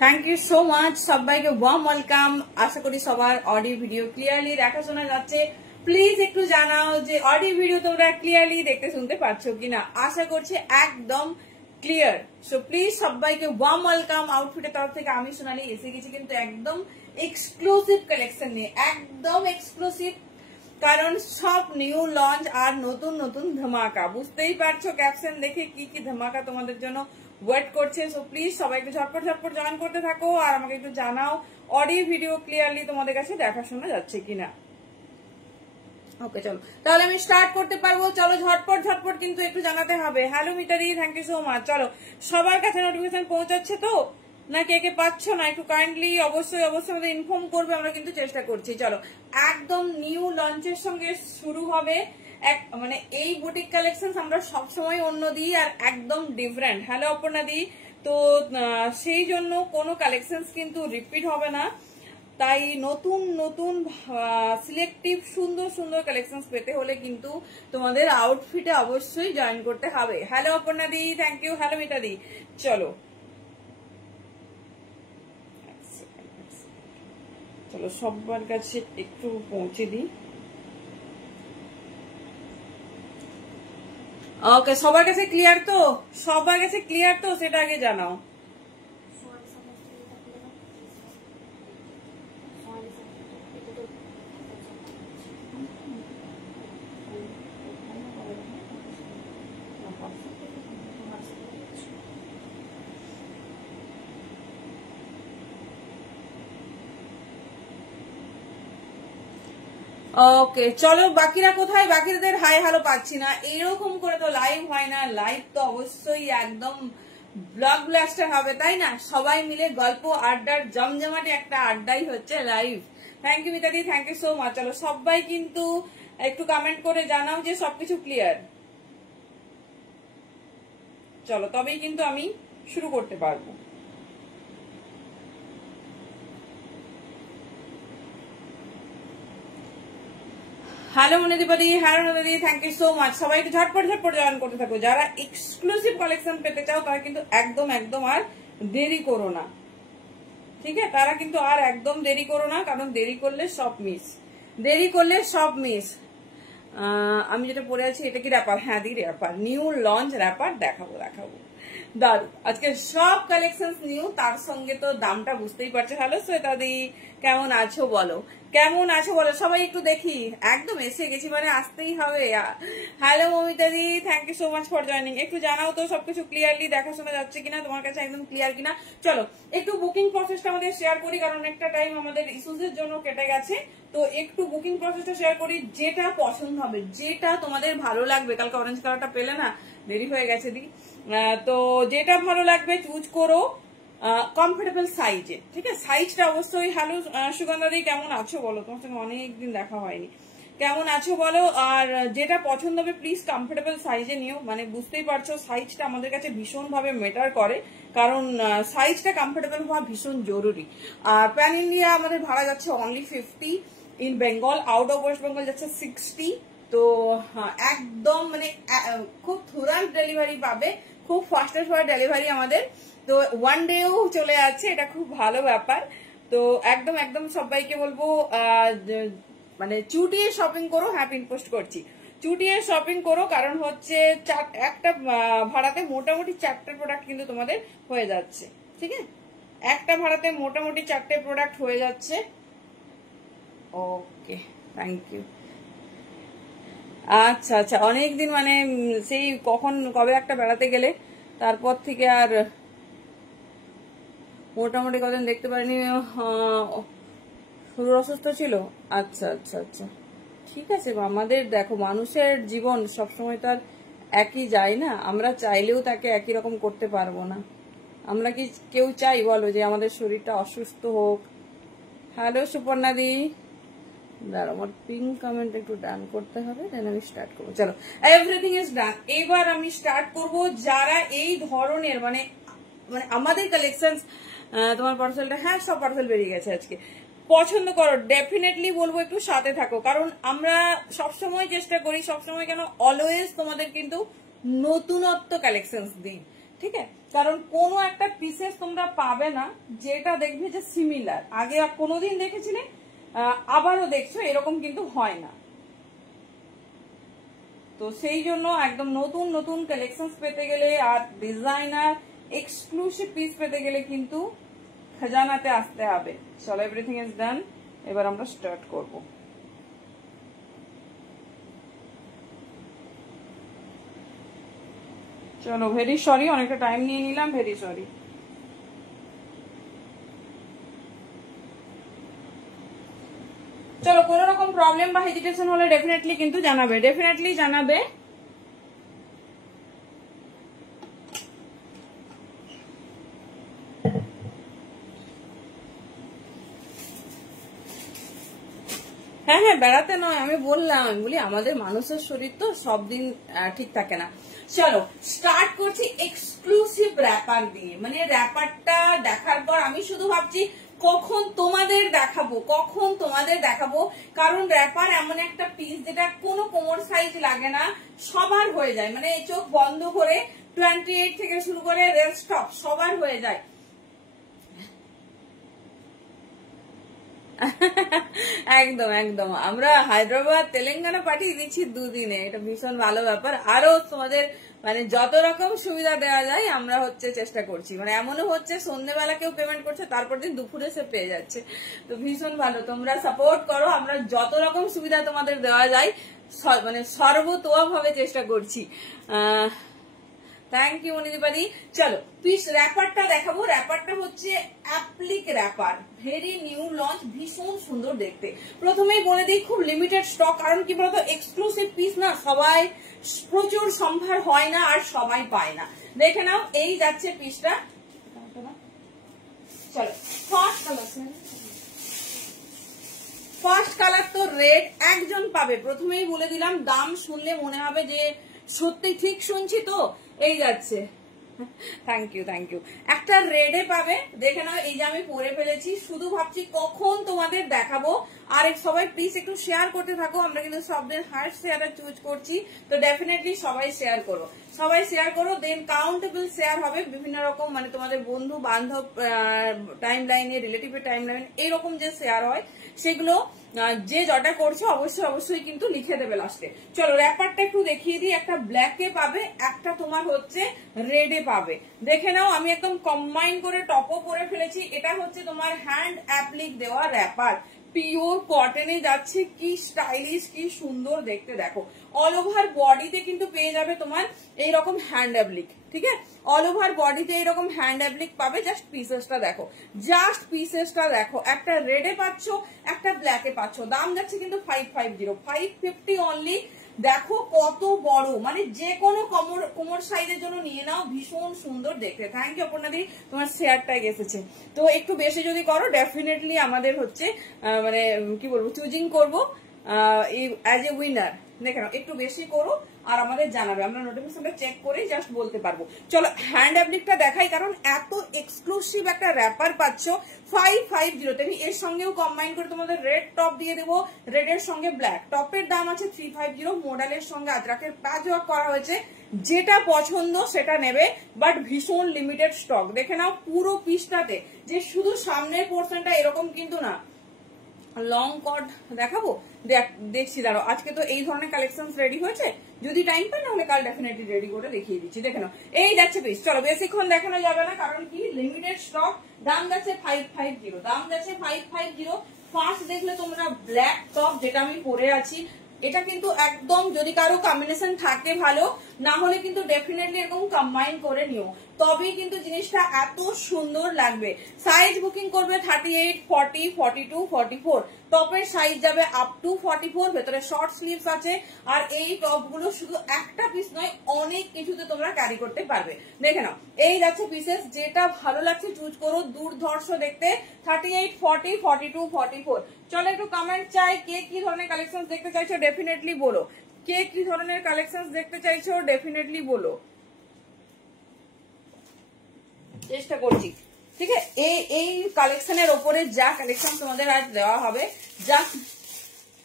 Thank you so much, সবাইকে warm welcome. আশা করি সবার অডিও ভিডিও ক্লিয়ারলি দেখা শোনা যাচ্ছে। প্লিজ একটু জানাও যে অডিও ভিডিও তোমরা ক্লিয়ারলি দেখতে শুনতে পাচ্ছ কিনা। আশা করছি একদম ক্লিয়ার। সো প্লিজ সবাইকে ওয়ার্ম ওয়েলকাম। আউটফিটের তরফ থেকে আমি সোনালি এসে গেছি কিন্তু একদম এক্সক্লুসিভ কালেকশন নিয়ে, একদম এক্সক্লুসিভ। কারণ সব নিউ লঞ্চ আর নতুন নতুন ধামাকা, বুঝতেই পারছো ক্যাপশন দেখে কি কি ধামাকা তোমাদের জন্য ওয়েট করছে। সো প্লিজ সবাইকে ঝটপট ঝটপট জয়েন করতে থাকো আর আমাকে একটু জানাও অডিও ভিডিও ক্লিয়ারলি তোমাদের কাছে দেখা শোনা যাচ্ছে কিনা। ওকে চলো তাহলে আমি স্টার্ট করতে পারবো। চলো ঝটপট ঝটপট কিন্তু একটু জানাতে হবে। হ্যালো মিতাদি, থ্যাংক ইউ সো মাচ। চলো সবার কাছে নোটিফিকেশন পৌঁছাচ্ছে তো, না কে কে পাচ্ছ না একটু কাইন্ডলি অবশ্যই অবশ্যই আমাদের ইনফর্ম করবে। আমরা কিন্তু চেষ্টা করছি। চলো একদম নিউ লঞ্চের সঙ্গে শুরু হবে। মানে এই বুটিক কালেকশন আমরা সবসময় অন্য দিই আর একদম ডিফারেন্ট। হ্যালো অপর্ণা দি, তো সেই জন্য কোনো কালেকশন কিন্তু রিপিট হবে না। তাই নতুন নতুন সিলেক্টিভ সুন্দর সুন্দর কালেকশন পেতে হলে কিন্তু তোমাদের আউটফিটে অবশ্যই জয়েন করতে হবে। Hello Aparna di, thank you. Hello Mita di, চলো চলো সবার কাছে একটু পৌঁছে দিই। ওকে সবার কাছে ক্লিয়ার তো, সবার কাছে ক্লিয়ার তো, সেটা আগে জানাও। ওকে চলো বাকিরা কোথায়? বাকিদের হাই হ্যালো পাচ্ছি না। এরকম করে তো লাইভ হয় না। লাইভ তো অবশ্যই একদম ব্লগ ব্লাস্টার হবে, তাই না? সবাই মিলে গল্প আড্ডার জমজমাটে একটা আড্ডাই হচ্ছে লাইভ। থ্যাংক ইউ মিতাদি, থ্যাংক ইউ সো মাচ। চলো সবাই কিন্তু একটু কমেন্ট করে জানাও যে সবকিছু ক্লিয়ার। চলো তবেই কিন্তু আমি শুরু করতে পারবো। হ্যালো মনিদীপাদি, হ্যালো নদী, থ্যাংক ইউ সো মাচ। সবাই একটু ঝটপট ঝটপট জয়েন করতে থাকো। যারা এক্সক্লুসিভ কালেকশন পেতে চাও তারা কিন্তু একদম একদম আর দেরি করো না, ঠিক আছে? তারা কিন্তু আর একদম দেরি করো না, কারণ দেরি করলে সব মিস, দেরি করলে সব মিস। আমি যেটা পরে আছি এটা কি র্যাপার? হ্যাঁ দি র্যাপার, নিউ লঞ্চ র্যাপার দেখাবো দেখাবো দাদু। আজকে সব কালেকশন নিউ, তার সঙ্গে তো দামটা বুঝতেই পারছো। হ্যালো শ্বেতা দি, কেমন আছো বলো, কেমন আছো বলো। সবাই একটু দেখি, একদম এসে গেছি মানে আসতেই হবে। হ্যালো মমিতা দি, thank you so much for joining. একটু জানাও তো সবকিছু ক্লিয়ারলি দেখাশোনা যাচ্ছে কিনা, তোমার কাছে একদম ক্লিয়ার কিনা। চলো একটু বুকিং প্রসেসটা আমাদের শেয়ার করি, কারণ একটা টাইম আমাদের ইস্যুজের জন্য কেটে গেছে। তো একটু বুকিং প্রসেসটা শেয়ার করি। যেটা পছন্দ হবে, যেটা তোমাদের ভালো লাগবে, কালকে অরেঞ্জ কালারটা পেলে না, দেরি হয়ে গেছে দি, তো যেটা ভালো লাগবে চুজ করো কমফোর্টেবল সাইজে, ঠিক আছে? সাইজটা অবশ্যই। হ্যালো সুগন্ধা দি, কেমন আছো বলো? তোমার সঙ্গে অনেকদিন দেখা হয়নি, কেমন আছো বলো। আর যেটা পছন্দ হবে প্লিজ কমফোর্টেবল সাইজে নিও। মানে বুঝতেই পারছো সাইজটা আমাদের কাছে ভীষণ ভাবে ম্যাটার করে, কারণ সাইজটা কমফোর্টেবল হওয়া ভীষণ জরুরি। আর প্যান ইন্ডিয়া আমাদের ভাড়া যাচ্ছে only 50, in Bengal out of West Bengal যাচ্ছে 60। তো একদম মানে খুব তুরন্ত ডেলিভারি পাবে, খুব ফাস্টেস্ট ডেলিভারি আমাদের। তো ওয়ান ডেও চলে যাচ্ছে, এটা খুব ভালো ব্যাপার। তো একদম একদম সবাইকে বলবো মানে চুটিয়ে শপিং করো। হ্যাঁ পিন পোস্ট করছি, চুটিয়ে শপিং করো, কারণ হচ্ছে একটা ভাড়াতে মোটামুটি 4টে প্রোডাক্ট কিন্তু তোমাদের হয়ে যাচ্ছে, ঠিক আছে? একটা ভাড়াতে মোটামুটি 4টে প্রোডাক্ট হয়ে যাচ্ছে। Okay thank you. আচ্ছা আচ্ছা, অনেকদিন মানে সেই কবে একটা বেড়াতে গেলে, তারপর থেকে আর মোটামুটি কদিন দেখতে পারিনি, শরীর অসুস্থ ছিল। আচ্ছা আচ্ছা আচ্ছা, ঠিক আছে। আমাদের দেখো, মানুষের জীবন সবসময় তো আর একই যায় না, আমরা চাইলেও তাকে একই রকম করতে পারবো না। আমরা কি কেউ চাই বলো যে আমাদের শরীরটা অসুস্থ হোক? হ্যালো সুপর্ণা দি, দাঁড়াও আমার পিঙ্ক কমেন্ট একটু ডান করতে হবে, দেন আমি স্টার্ট করবো। চলো, এভরিথিং ইজ ডান। এবার আমি স্টার্ট করব। যারা এই ধরনের মানে আমাদের কালেকশন, তোমার পার্সেলটা, হ্যাঁ সব পার্সেল বেরিয়ে গেছে আজকে, পছন্দ করো, ডেফিনেটলি বলবো একটু সাথে থাকো, কারণ আমরা সবসময় চেষ্টা করি, সবসময় কেন অলওয়েজ তোমাদের কিন্তু নতুনত্ব কালেকশন দিই, ঠিক আছে? কারণ কোনো একটা পিসেস তোমরা পাবে না যেটা দেখবে যে সিমিলার, আগে কোনোদিন দেখেছিলে আবারও দেখছো, এরকম কিন্তু হয় না। তো সেই জন্য একদম নতুন নতুন কালেকশন পেতে গেলে আর ডিজাইনার এক্সক্লুসিভ পিস পেতে গেলে কিন্তু খাজানাতে আসতে হবে। চলো, এভরিথিং ইজ ডান। এবার আমরা স্টার্ট করব। চলো, ভেরি সরি, অনেকটা টাইম নিয়ে নিলাম, ভেরি সরি। চলো, কোনো রকম প্রবলেম বা হেজিটেশন হলে ডেফিনেটলি কিন্তু জানাবে, ডেফিনেটলি জানাবে। হ্যাঁ হ্যাঁ, বেড়াতে নয়, আমি বললাম, আমি বলি আমাদের মানুষের শরীর তো সব দিন ঠিক থাকে না। চলো স্টার্ট করছি এক্সক্লুসিভ র্যাপার দিয়ে। মানে র্যাপারটা দেখার পর আমি শুধু ভাবছি কখন তোমাদের দেখাবো, কখন তোমাদের দেখাবো, কারণ র্যাপার এমন একটা পিস যেটা কোনো কোমর সাইজ লাগে না, সবার হয়ে যায়, মানে চোখ বন্ধ করে 28 থেকে শুরু করে রেল স্টপ সবার হয়ে যায়। একদম একদম, আমরা হায়দ্রাবাদ তেলেঙ্গানা পাঠিয়ে দিচ্ছি দুদিনে, এটা ভীষণ ভালো ব্যাপার। আরো তোমাদের মানে যত রকম সুবিধা দেওয়া যায় আমরা চেষ্টা করছি। মানে এমনও হচ্ছে সন্ধ্যেবেলা কেউ পেমেন্ট করছে, তারপর দিন দুপুরে সে পেয়ে যাচ্ছে। তো ভীষণ ভালো, তোমরা সাপোর্ট করো, আমরা যত রকম সুবিধা তোমাদের দেওয়া যায় মানে সর্বতোয়া ভাবে চেষ্টা করছি। থ্যাংক ইউ মনিদীপাদি। চলো পিস র্যাপারটা দেখাবো। র্যাপারটা হচ্ছে applique wrapper, very new launch, ভীষণ সুন্দর দেখতে। প্রথমেই বলে দিই খুব লিমিটেড স্টক, কারণ কি বলতো এক্সক্লুসিভ পিস না, সবাই প্রচুর সম্ভার হয় না আর সবাই পায় না। দেখে নাও, এই যাচ্ছে পিসটা। চলো ফার্স্ট কালার তো রেড, একজন পাবে, প্রথমেই বলে দিলাম, দাম শুনলে মনে হবে যে সত্যি ঠিক শুনছি তো। এই যাচ্ছে, থ্যাংক ইউ থ্যাংক ইউ, একটা রেডে পাবে। দেখে নাও, এই যে আমি পরে ফেলেছি, শুধু ভাবছি কখন তোমাদের দেখাবো। আর সবাই প্লিজ একটু শেয়ার করতে থাকো, আমরা কিন্তু সবদিন হার্ট শেয়ার চুজ করছি, তো ডেফিনেটলি সবাই শেয়ার করো, সবাই শেয়ার করো। দেন কাউন্টেবল শেয়ার হবে বিভিন্ন রকম, মানে তোমাদের বন্ধু বান্ধব টাইম লাইনে, রিলেটিভের টাইম লাইনে, এইরকম যে শেয়ার হয় সেগুলো যে জটা করছে অবশ্যই অবশ্যই কিন্তু লিখে দেবে লাস্টে। চলো র্যাপারটা একটু দেখিয়ে দিই। একটা ব্ল্যাকে পাবে, একটা তোমার হচ্ছে রেডে পাবে। দেখে নাও, আমি একদম কম্বাইন করে টপও পরে ফেলেছি। এটা হচ্ছে তোমার হ্যান্ড অ্যাপ্লিক দেওয়া র্যাপার, পিওর কটনে যাচ্ছে, কি স্টাইলিশ, কি সুন্দর দেখতে। দেখো অল ওভার বডিতে কিন্তু পেয়ে যাবে তোমার এইরকম হ্যান্ড অ্যাপ্লিক, ঠিক আছে? অল ওভার বডিতে এইরকম হ্যান্ড অ্যাপ্লিক পাবে। জাস্ট পিসেসটা দেখো, জাস্ট পিসেসটা দেখো, একটা রেডে পাচ্ছ, একটা ব্ল্যাকে পাচ্ছ। দাম যাচ্ছে কিন্তু 550, 550 অনলি। দেখো কত বড়, মানে যে কোনো কোমর সাইজের জন্য নিয়ে নাও, ভীষণ সুন্দর দেখতে। থ্যাংক ইউ অপর্ণাদি, তোমার শেয়ারটাই এসেছে। তো একটু বেশি যদি করো ডেফিনেটলি আমাদের হচ্ছে মানে কি বলবো, চুজিং করবো অ্যাজ এ উইনার। দেখে নাও, একটু বেশি করো আর আমাদের জানাবে, আমরা নোটিফিকেশনটা চেক করে জাস্ট বলতে পারবো। চলো হ্যান্ড অ্যাপ্লিকটা দেখাই, কারণ এত এক্সক্লুসিভ একটা র্যাপার পাচ্ছ 550 তে। এর সঙ্গেও কম্বাইন করে তোমাদের রেড টপ দিয়ে দেবো, রেডের সঙ্গে ব্ল্যাক। টপের দাম আছে 350, মডেলের সঙ্গে আজরাকের প্যাচ ওয়ার্ক করা হয়েছে। যেটা পছন্দ সেটা নেবে, বাট ভীষণ লিমিটেড স্টক। দেখে নাও পুরো পিসটাতে, যে শুধু সামনের পোর্শনটা এরকম কিন্তু না, লং কট দেখাবো, দেখছি দাঁড়াও। আজকে তো এই ধরনের কালেকশন রেডি হয়েছে, যদি টাইম পাই না হলে কাল ডেফিনেটলি রেডি করে দেখিয়ে দিচ্ছি। দেখে নাও, এই যাচ্ছে পিস। চলো বেশিক্ষণ দেখানো যাবে না, কারণ কি লিমিটেড স্টক। দাম যাচ্ছে 550, দাম যাচ্ছে 550। ফার্স্ট দেখলে তোমরা ব্ল্যাক টপ, যেটা আমি পরে আছি, এটা কিন্তু একদম, যদি কারো কম্বিনেশন থাকে ভালো, না হলে কিন্তু ডেফিনেটলি এরকম কম্বাইন করে নিও। তবেই কিন্তু জিনিসটা এত সুন্দর লাগবে। সাইজ বুকিং করবে 38, 40, 42, 44, টপের সাইজ যাবে আপ টু 44, ভেতরে শর্ট স্লিভস আছে। আর এই টপ গুলো শুধু একটা পিস নয়, অনেক কিছুতে তোমরা ক্যারি করতে পারবে। দেখে নাও, এই যাচ্ছে পিসেস, যেটা ভালো লাগছে চুজ করো। দুর্ধর্ষ দেখতে, 38, 40, 42, 44। চলো একটু কমেন্ট চাই, কে কি ধরনের কালেকশন দেখতে চাইছো ডেফিনেটলি বলো। কে কি ধরনের কালেকশন দেখতে চাইছো ডেফিনেটলি বলো, চেষ্টা করছি। ঠিক আছে, এই কালেকশনের ওপরে যা কালেকশন তোমাদের আজ দেওয়া হবে, যা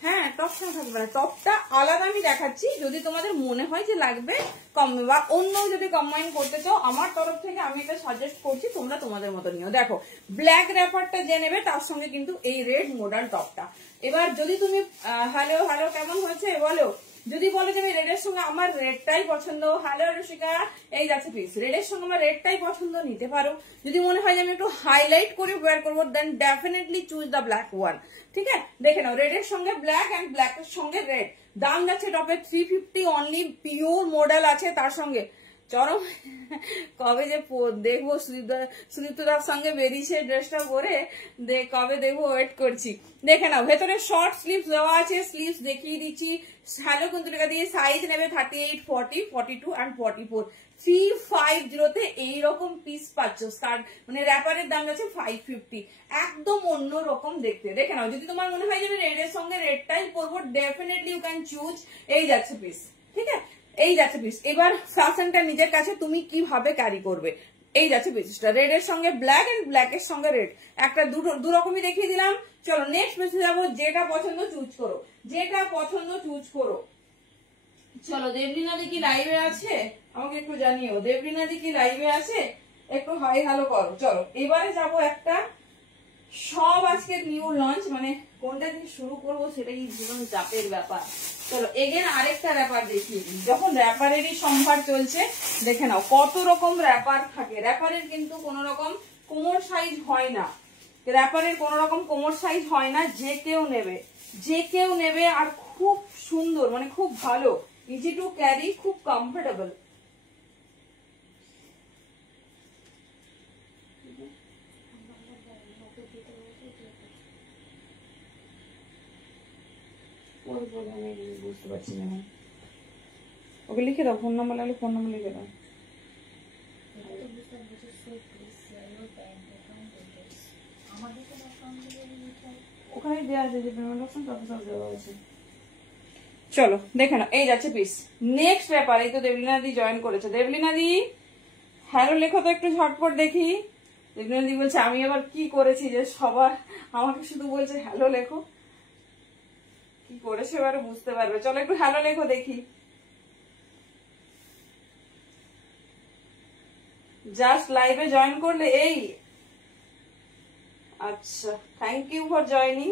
হ্যাঁ টপটা থাকবে না, টপটা আলাদা আমি দেখাচ্ছি। যদি তোমাদের মনে হয় যে লাগবে কম বা অন্য যদি কম্বাইন করতে চাও, আমার তরফ থেকে আমি এটা সাজেস্ট করছি, তোমরা তোমাদের মতো নিও। দেখো ব্ল্যাক র্যাপারটা যে নেবে তার সঙ্গে কিন্তু এই রেড মডার্ন টপটা। এবার যদি তুমি হ্যালো হ্যালো কেমন হয়েছে বলো, যদি বলো যে রেডের সঙ্গে আমার রেডটাই পছন্দ, হ্যালো রসিকা এই যাচ্ছে পিস, রেডের সঙ্গে আমার রেডটাই পছন্দ, নিতে পারো। যদি মনে হয় যে আমি একটু হাইলাইট করে ওয়্যার করবো, then definitely choose the black one. ঠিক আছে, দেখে নাও, রেডের সঙ্গে ব্ল্যাক এন্ড ব্ল্যাকের সঙ্গে রেড। দাম যাচ্ছে টপে 350 অনলি, পিওর মডেল আছে তার সঙ্গে। চরম কবে যে দেখবো সুদীপ্তদার সঙ্গে বেরিয়েছে ড্রেসটা পরে, কবে দেখবো ওয়েট করছি। দেখে নাও, ভেতরে শর্ট স্লিভস দেওয়া আছে, স্লিভস দেখিয়ে দিচ্ছি। হ্যালো কুন্তলিকা দিয়ে সাইজ নেবে 38, 40, 42 and 44। 350 তে এইরকম পিস পাচ্ছ। মানে র্যাপারের দাম যাচ্ছে 550, একদম অন্য রকম দেখতে। দেখে নাও, যদি তোমার মনে হয় যে রেডের সঙ্গে রেডটাই পরবো, ডেফিনেটলি ইউ ক্যান চুজ। এই যাচ্ছে পিস, ঠিক আছে, এই যাচ্ছে পিস। এবার ফ্যাশনটা নিজের কাছে তুমি কিভাবে ক্যারি করবে। এই যাচ্ছে পিসটা, রেডের সঙ্গে ব্ল্যাক এন্ড ব্ল্যাকের সঙ্গে রেড, একটা দু রকমই দেখিয়ে দিলাম। চলো নেক্সট পিসে যাবো, যেটা পছন্দ চুজ করো, যেটা পছন্দ চুজ করো। চলো, দেবলীনাদি কি লাইভে আছে আমাকে একটু জানিও, দেবলীনাদি কি লাইভে আছে, একটু হাই হ্যালো করো। চলো এবারে যাবো একটা, সব আজকে নিউ লঞ্চ, মানে কোনটা দিয়ে শুরু করবো সেটাই জীবন চাপের ব্যাপার। চলো এগেন আরেকটা র্যাপার দেখিয়ে দিই, যখন র্যাপারেরই সম্ভার চলছে। দেখে নাও কত রকম র্যাপার থাকে। র্যাপারের কিন্তু কোন রকম কোমর সাইজ হয় না, র্যাপারের কোন রকম কোমর সাইজ হয় না, যে কেউ নেবে, যে কেউ নেবে। আর খুব সুন্দর, মানে খুব ভালো, ইজি টু ক্যারি, খুব কমফোর্টেবল। বুঝতে পারছি না, ওকে লিখে দাও, ফোন নাম্বার লাগলে ফোন নাম্বার লিখে দাও। ওখানে দেওয়া আছে যে পেমেন্ট অপশন, তাতে সব দেওয়া আছে। চলো দেখে নাও, এই যাচ্ছে পিস। নেক্সট ব্যাপার, এই তো দেবলীনাদি জয়েন করেছে। দেবলীনাদি হ্যালো লেখো তো একটু ঝটপট দেখি। দেবলীনাদি বলছে আমি আবার কি করেছি যে সবার আমাকে শুধু বলছে হ্যালো লেখো, কি করেছে এবারে বুঝতে পারবে। চলো একটু হ্যালো লেখো দেখি। জাস্ট লাইভে জয়েন করলে এই, আচ্ছা থ্যাংক ইউ ফর জয়নিং।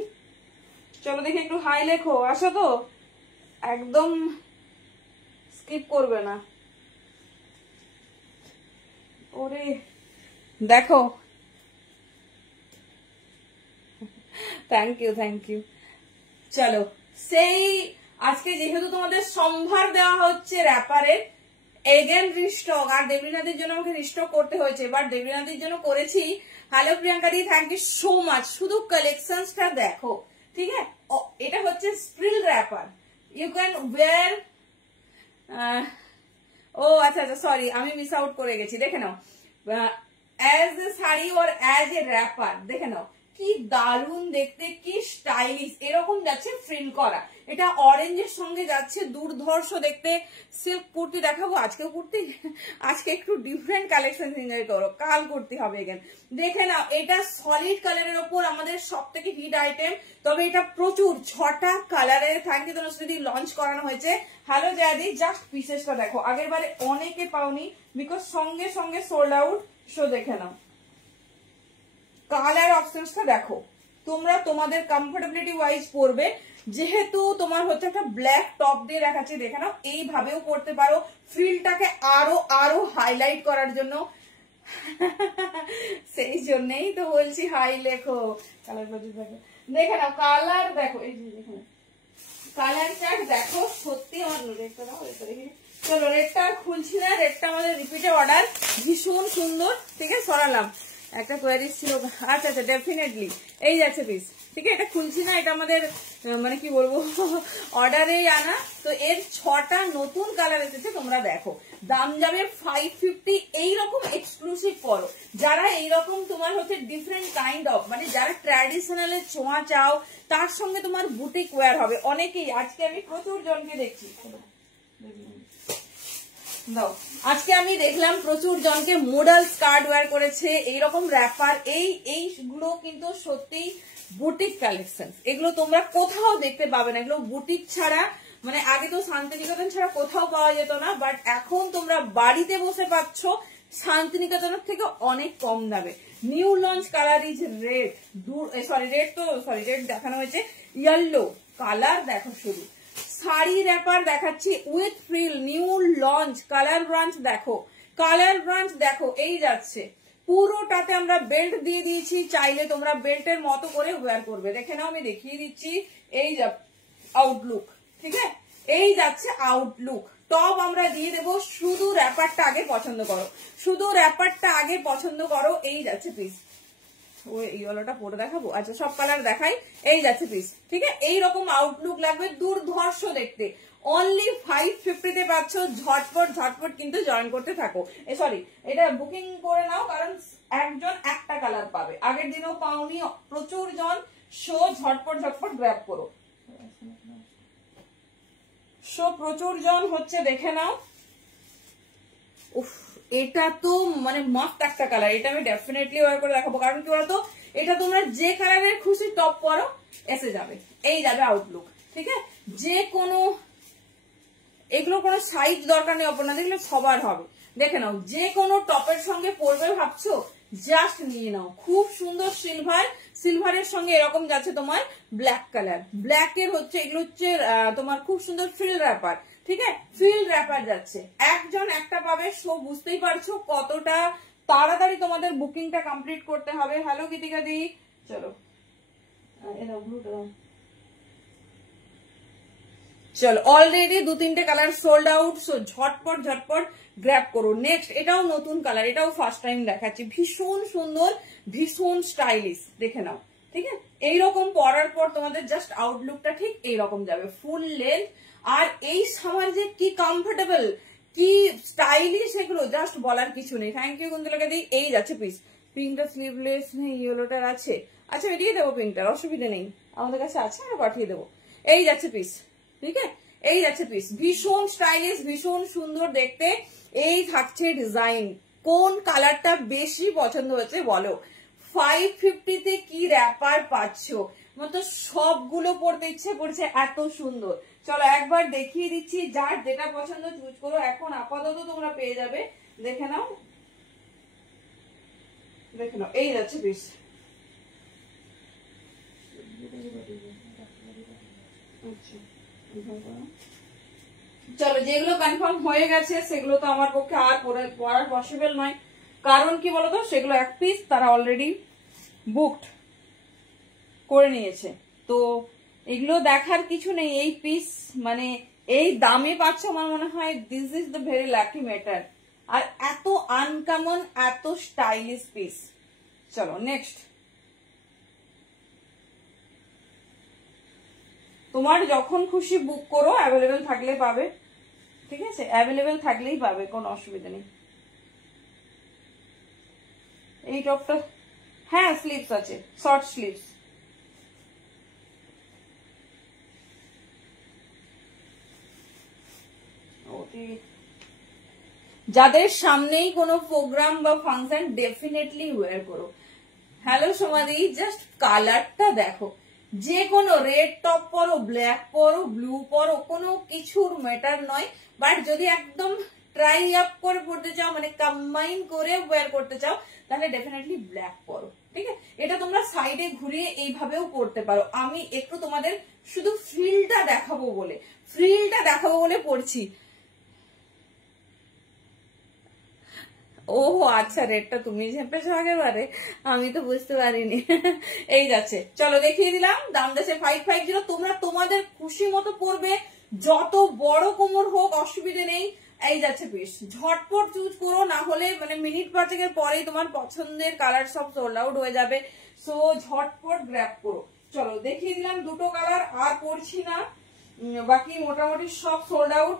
চলো দেখি একটু হাই লেখো, আসো তো, একদম স্কিপ করবে না। ওরে দেখো, থ্যাংক ইউ থ্যাংক ইউ। চলো সেই আজকে যেহেতু তোমাদের সম্ভার দেওয়া হচ্ছে র্যাপারের, এগেন রিস্টক। আর দেবলীনাদির জন্য আমাকে রিস্টক করতে হয়েছে, এবার দেবলীনাদির জন্য করেছি। Hello Priyanka di, thank you so much. শুধু কালেকশনসটা দেখো, ঠিক আছে। এটা হচ্ছে স্প্রিল র্যাপার, ইউ ক্যান ওয়্যার। ও আচ্ছা আচ্ছা, সরি আমি মিস আউট করে গেছি। দেখে নাও, as a sari or as a wrapper, দেখে নাও কি দারুণ দেখতে, কি স্টাইলিশ। এরকম যাচ্ছে ফ্রিল করা, এটা অরেঞ্জের সঙ্গে যাচ্ছে, দুর্ধর্ষ দেখতে। সিল্ক কুর্তি দেখাবো আজকেও, কুর্তি আজকে একটু ডিফারেন্ট কালেকশন এনজয় করো, কাল কুর্তি হবে এগেন। দেখে নাও, এটা সলিড কালারের ওপর আমাদের সব থেকে হিট আইটেম, তবে এটা প্রচুর 6টা কালারের। থ্যাংক ইউ তনুশ্রী, লঞ্চ করানো হয়েছে। হ্যালো জয়াদি, জাস্ট পিসেসটা দেখো, আগের বারে অনেকে পাওনি বিকজ সঙ্গে সঙ্গে সোল্ড আউট। শো দেখে নাও, কালার অপশনসটা দেখো, তোমরা তোমাদের কমফোর্টেবিলিটি ওয়াইজ পরবে। যেহেতু তোমার হচ্ছে একটা ব্ল্যাক টপ দিয়ে দেখাচ্ছে, দেখে নাও এইভাবেও পরতে পারো, ফ্রিলটাকে আরো আরো হাইলাইট করার জন্য। সেই জন্যই তো বলছি হাই লেখো, কালার দেখো, দেখে নাও কালার দেখো, এই যে দেখো কালার চার্ট দেখো, সত্যি আমার দেখতে দাও, দেখি চলো রেডটা আর খুলছি না, রেডটা আমাদের রিপিটে অর্ডার, ভীষণ সুন্দর। ঠিক আছে, সরালাম, একটা কোয়ারিজ ছিল। আচ্ছা আচ্ছা, ডেফিনেটলি এই যাচ্ছে পিস। ঠিক আছে, এটা খুলছি না, এটা আমাদের মানে কি বলবো অর্ডারেই আনা। তো এর 6টা নতুন কালার এসেছে, তোমরা দেখো। দাম যাবে 550। এইরকম এক্সক্লুসিভ পরো, যারা এইরকম তোমার হচ্ছে ডিফারেন্ট কাইন্ড অফ, মানে যারা ট্র্যাডিশনালের ছোঁয়া চাও, তার সঙ্গে তোমার বুটিক ওয়্যার হবে। অনেকেই আজকে আমি প্রচুর জনকে দেখছি, আজকে আমি দেখলাম প্রচুর জনকে মডেল স্কার্ট ওয়্যার করেছে, এইরকম র্যাপার। এইগুলো কিন্তু সত্যি বুটিক কালেকশন, এগুলো তোমরা কোথাও দেখতে পাবে না। এগুলো বুটিক ছাড়া, মানে আগে তো শান্তিনিকেতন ছাড়া কোথাও পাওয়া যেত না, বাট এখন তোমরা বাড়িতে বসে পাচ্ছ শান্তিনিকেতনের থেকে অনেক কম দামে। New launch colour is red, red দেখানো হয়েছে, ইয়েলো কালার দেখো শুধু। শাড়ি র্যাপার দেখাচ্ছি with frill, new launch colour branch দেখো, কালার ব্রাঞ্চ দেখো, এই যাচ্ছে পুরোটাতে আমরা বেল্ট দিয়ে দিয়েছি, চাইলে তোমরা বেল্টের মতো করে ওয়্যার করবে। দেখে নাও, আমি দেখিয়ে দিচ্ছি, এই যা আউটলুক। ঠিক আছে, এই যাচ্ছে আউটলুক। টপ আমরা দিয়ে দেবো, শুধু র্যাপারটা আগে পছন্দ করো, শুধু র্যাপারটা আগে পছন্দ করো। এই যাচ্ছে পিস, ওই ইয়েলোটা পরে দেখাবো, আচ্ছা সব কালার দেখাই। এই যাচ্ছে পিস। ঠিক আছে, এইরকম আউটলুক লাগবে, দুর্ধর্ষ দেখতে। অনলি 550 পাচ্ছ। ঝটপট ঝটপট কিন্তু জয়েন করতে থাকো। সরি, এটা বুকিং করে নাও, কারণ একজন একটা কালার পাবে, আগের দিনও পাওনি প্রচুর জন। ঝটপট ঝটপট গ্র্যাব করো, প্রচুর জন হচ্ছে, দেখে নাও। উফ, এটা তো মানে মাস্ট একটা কালার, এটা আমি ডেফিনেটলি ওয়্যার করে দেখাবো। কারণ কি বলতো, এটা তোমরা যে কালারের খুশি টপ পরো এসে যাবে, এই যাবে আউটলুক। ঠিক আছে, যে কোনো, এগুলো কোনো সাইজ দরকার নেই, অপনা দেখলে সবার হবে। দেখে নাও, যে কোনো টপের সঙ্গে পরবে ভাবছো, জাস্ট নিয়ে নাও। খুব সুন্দর সিলভার, সিলভারের সঙ্গে এরকম যাচ্ছে তোমার ব্ল্যাক কালার, ব্ল্যাক এর হচ্ছে, এগুলো হচ্ছে তোমার খুব সুন্দর ফ্রিল র্যাপার। ঠিক আছে, ফ্রিল র্যাপার যাচ্ছে, একজন একটা পাবে। বুঝতেই পারছো কতটা তাড়াতাড়ি তোমাদের বুকিংটা কমপ্লিট করতে হবে। হ্যালো গীতিকা দি, চলো চলো, অলরেডি 2-3টে কালার সোল্ড আউট। সো ঝটপট ঝটপট গ্র্যাব করো। নেক্সট, এটাও নতুন কালার, এটাও ফার্স্ট টাইম দেখাচ্ছি, ভীষণ সুন্দর, ভীষণ স্টাইলিশ। দেখে নাও। ঠিক আছে, এইরকম পরার পর তোমাদের জাস্ট আউটলুকটা ঠিক এইরকম যাবে, ফুল লেন্থ। আর এই সামার যে কি কমফোর্টেবল, কি স্টাইলিশ, এগুলো জাস্ট বলার কিছু নেই। থ্যাংক ইউ কুন্তলাকে দিই। এই যাচ্ছে পিস, পিঙ্কটা স্লিভলেস নেই, ইয়েলোটার আছে। আচ্ছা, আমি দিয়ে দেবো পিঙ্কটার, অসুবিধা নেই, আমাদের কাছে আছে, আমরা পাঠিয়ে দেবো। এই যাচ্ছে পিস। ঠিক আছে, এই যাচ্ছে পিস, ভীষণ স্টাইলিশ, ভীষণ সুন্দর দেখতে। এই থাকছে ডিজাইন। কোন কালারটা বেশি পছন্দ হয়েছে বলো? 550-তে কি র্যাপার পাচ্ছ, মতো সবগুলো পড়তে ইচ্ছে করছে, এত সুন্দর। চলো একবার দেখিয়ে দিচ্ছি, যার যেটা পছন্দ চুজ করো। এখন আপাতত তোমরা পেয়ে যাবে, দেখে নাও, দেখে নাও, এই যাচ্ছে পিস। চলো, যেগুলো কনফার্ম হয়ে গেছে সেগুলো তো আমার পক্ষে আর পড়ার পসিবল নয়, কারণ কি বলতো, সেগুলো এক পিস তারা অলরেডি বুকড করে নিয়েছে। তো এগুলো দেখার কিছু নেই। এই পিস মানে এই দামে পাচ্ছ, আমার মনে হয় this is the very lucky matter. আর এত আনকমন, এত স্টাইলিশ পিস। চলো নেক্সট, তোমার যখন খুশি বুক করো, অ্যাভেলেবেল থাকলে পাবে। ঠিক আছে, অ্যাভেলেবেল থাকলেই পাবে, কোনো অসুবিধা নেই। এই টপটা, হ্যাঁ স্লিভস আছে, শর্ট স্লিভস। যাদের সামনেই কোনো প্রোগ্রাম বা ফাংশন, ডেফিনেটলি ওয়্যার করো। হ্যালো সমাধি, জাস্ট কালারটা দেখো, যে কোনো রেড টপ পরো, ব্ল্যাক পরো, ব্লু পরো, কোনো কিছুর ম্যাটার নয়। বাট যদি একদম ট্রাই আপ করে পড়তে চাও, মানে কম্বাইন করে ওয়্যার করতে চাও, তাহলে ডেফিনেটলি ব্ল্যাক পরো। ঠিক আছে, এটা তোমরা সাইডে ঘুরিয়ে এইভাবেও করতে পারো। আমি একটু তোমাদের শুধু ফ্রিলটা দেখাবো বলে পড়ছি। ও আচ্ছা, রেটটা তুমি ঝেপেছো একেবারে, আমি তো বুঝতে পারিনি। এই যাচ্ছে, চলো দেখিয়ে দিলাম। দাম যাচ্ছে 550। তোমরা তোমাদের খুশি মতো পরবে, যত বড় কোমর হোক অসুবিধে নেই। এই যাচ্ছে পিস, ঝটপট চুজ করো, না হলে মানে মিনিট পাঁচেকের পরেই তোমার পছন্দের কালার সব সোল্ড আউট হয়ে যাবে। সো ঝটপট গ্র্যাব করো। চলো দেখিয়ে দিলাম দুটো কালার, আর করছি না, বাকি মোটামুটি সব সোল্ড আউট।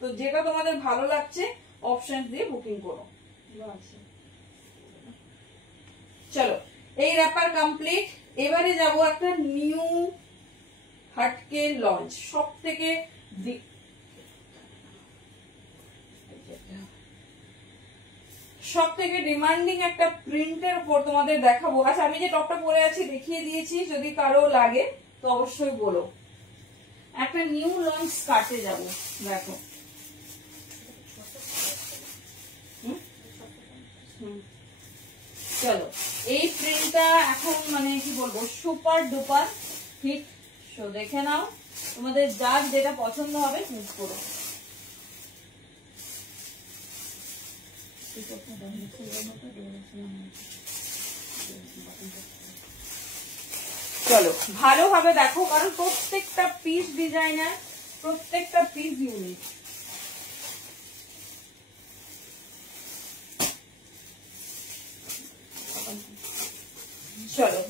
তো যেটা তোমাদের ভালো লাগছে অপশন দিয়ে বুকিং করো। চলো এই র্যাপার কমপ্লিট। এবারে যাব একটা নিউ হাটকে লঞ্চ, সব থেকে ডিমান্ডিং একটা প্রিন্টের উপর তোমাদের দেখাবো। আচ্ছা আমি যে টপটা পরে আছি দেখিয়ে দিয়েছি, যদি কারো লাগে তো অবশ্যই বলো। একটা নিউ লঞ্চ স্কার্টে যাব, দেখো চলো এই প্রিন্টটা এখন মানে কি বলবো সুপার ডুপার হিট। সো দেখে নাও, তোমাদের যার যেটা পছন্দ হবে চুজ করো। চলো ভালোভাবে দেখো, কারণ প্রত্যেকটা পিস ডিজাইনার, প্রত্যেকটা পিস ইউনিক। চলো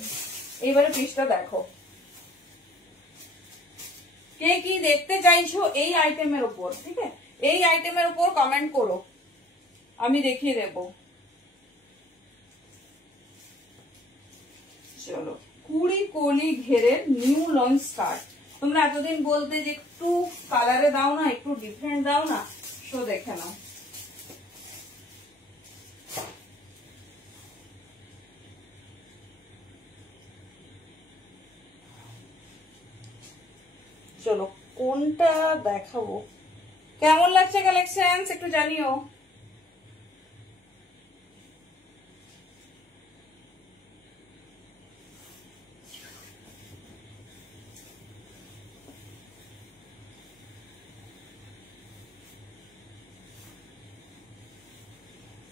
এইবারে পিসটা দেখো, কে কি দেখতে চাইছো এই আইটেমের উপর, ঠিক আছে? এই আইটেমের উপর কমেন্ট করো, আমি দেখিয়ে দেব। চলো কুড়ি কলি ঘেরের নিউ লঞ্চ স্কার্ট। তোমরা এতদিন বলতে যে একটু কালারে দাও না, একটু ডিফারেন্ট দাও না, সো দেখে নাও। চলো কোনটা দেখাবো, কেমন লাগছে কালেকশন একটু জানিও।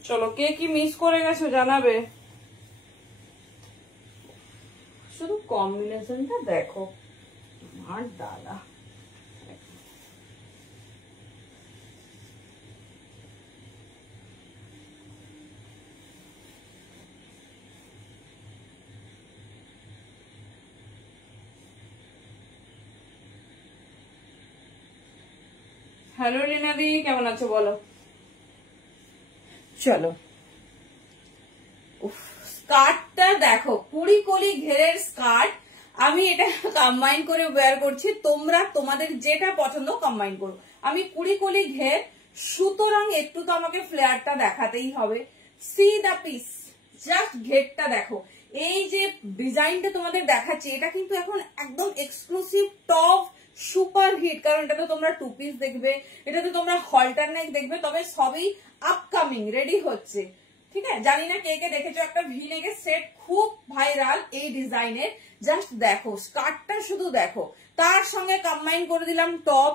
চলো কে কি মিস করে গেছো জানাবে। শুধু কম্বিনেশনটা দেখো, আমার দাদা হ্যালো লীনাদি, কেমন আছো বলো। চলো স্কার্টটা দেখো, কুড়ি কলি ঘেরের স্কার্ট। আমি এটা কম্বাইন করে ওয়্যার করছি, তোমরা তোমাদের যেটা পছন্দ কম্বাইন করো। আমি কুড়ি কলি ঘের, সুতরাং একটু তো আমাকে ফ্লেয়ারটা দেখাতেই হবে। সি দা পিস, জাস্ট ঘেরটা দেখো। এই যে ডিজাইনটা তোমাদের দেখাচ্ছি, এটা কিন্তু এখন একদম এক্সক্লুসিভ টপ সুপার হিট, কারণ এটা তো তোমরা টু পিস দেখবে, এটা তো তোমরা হল্টার নেক দেখবে, তবে সবই আপকামিং রেডি হচ্ছে, ঠিক আছে? জানি না কে কে দেখেছো, একটা ভি নেকের সেট খুব ভাইরাল এই ডিজাইনের। জাস্ট দেখো স্কার্টটা, শুধু দেখো, তার সঙ্গে কম্বাইন করে দিলাম টপ।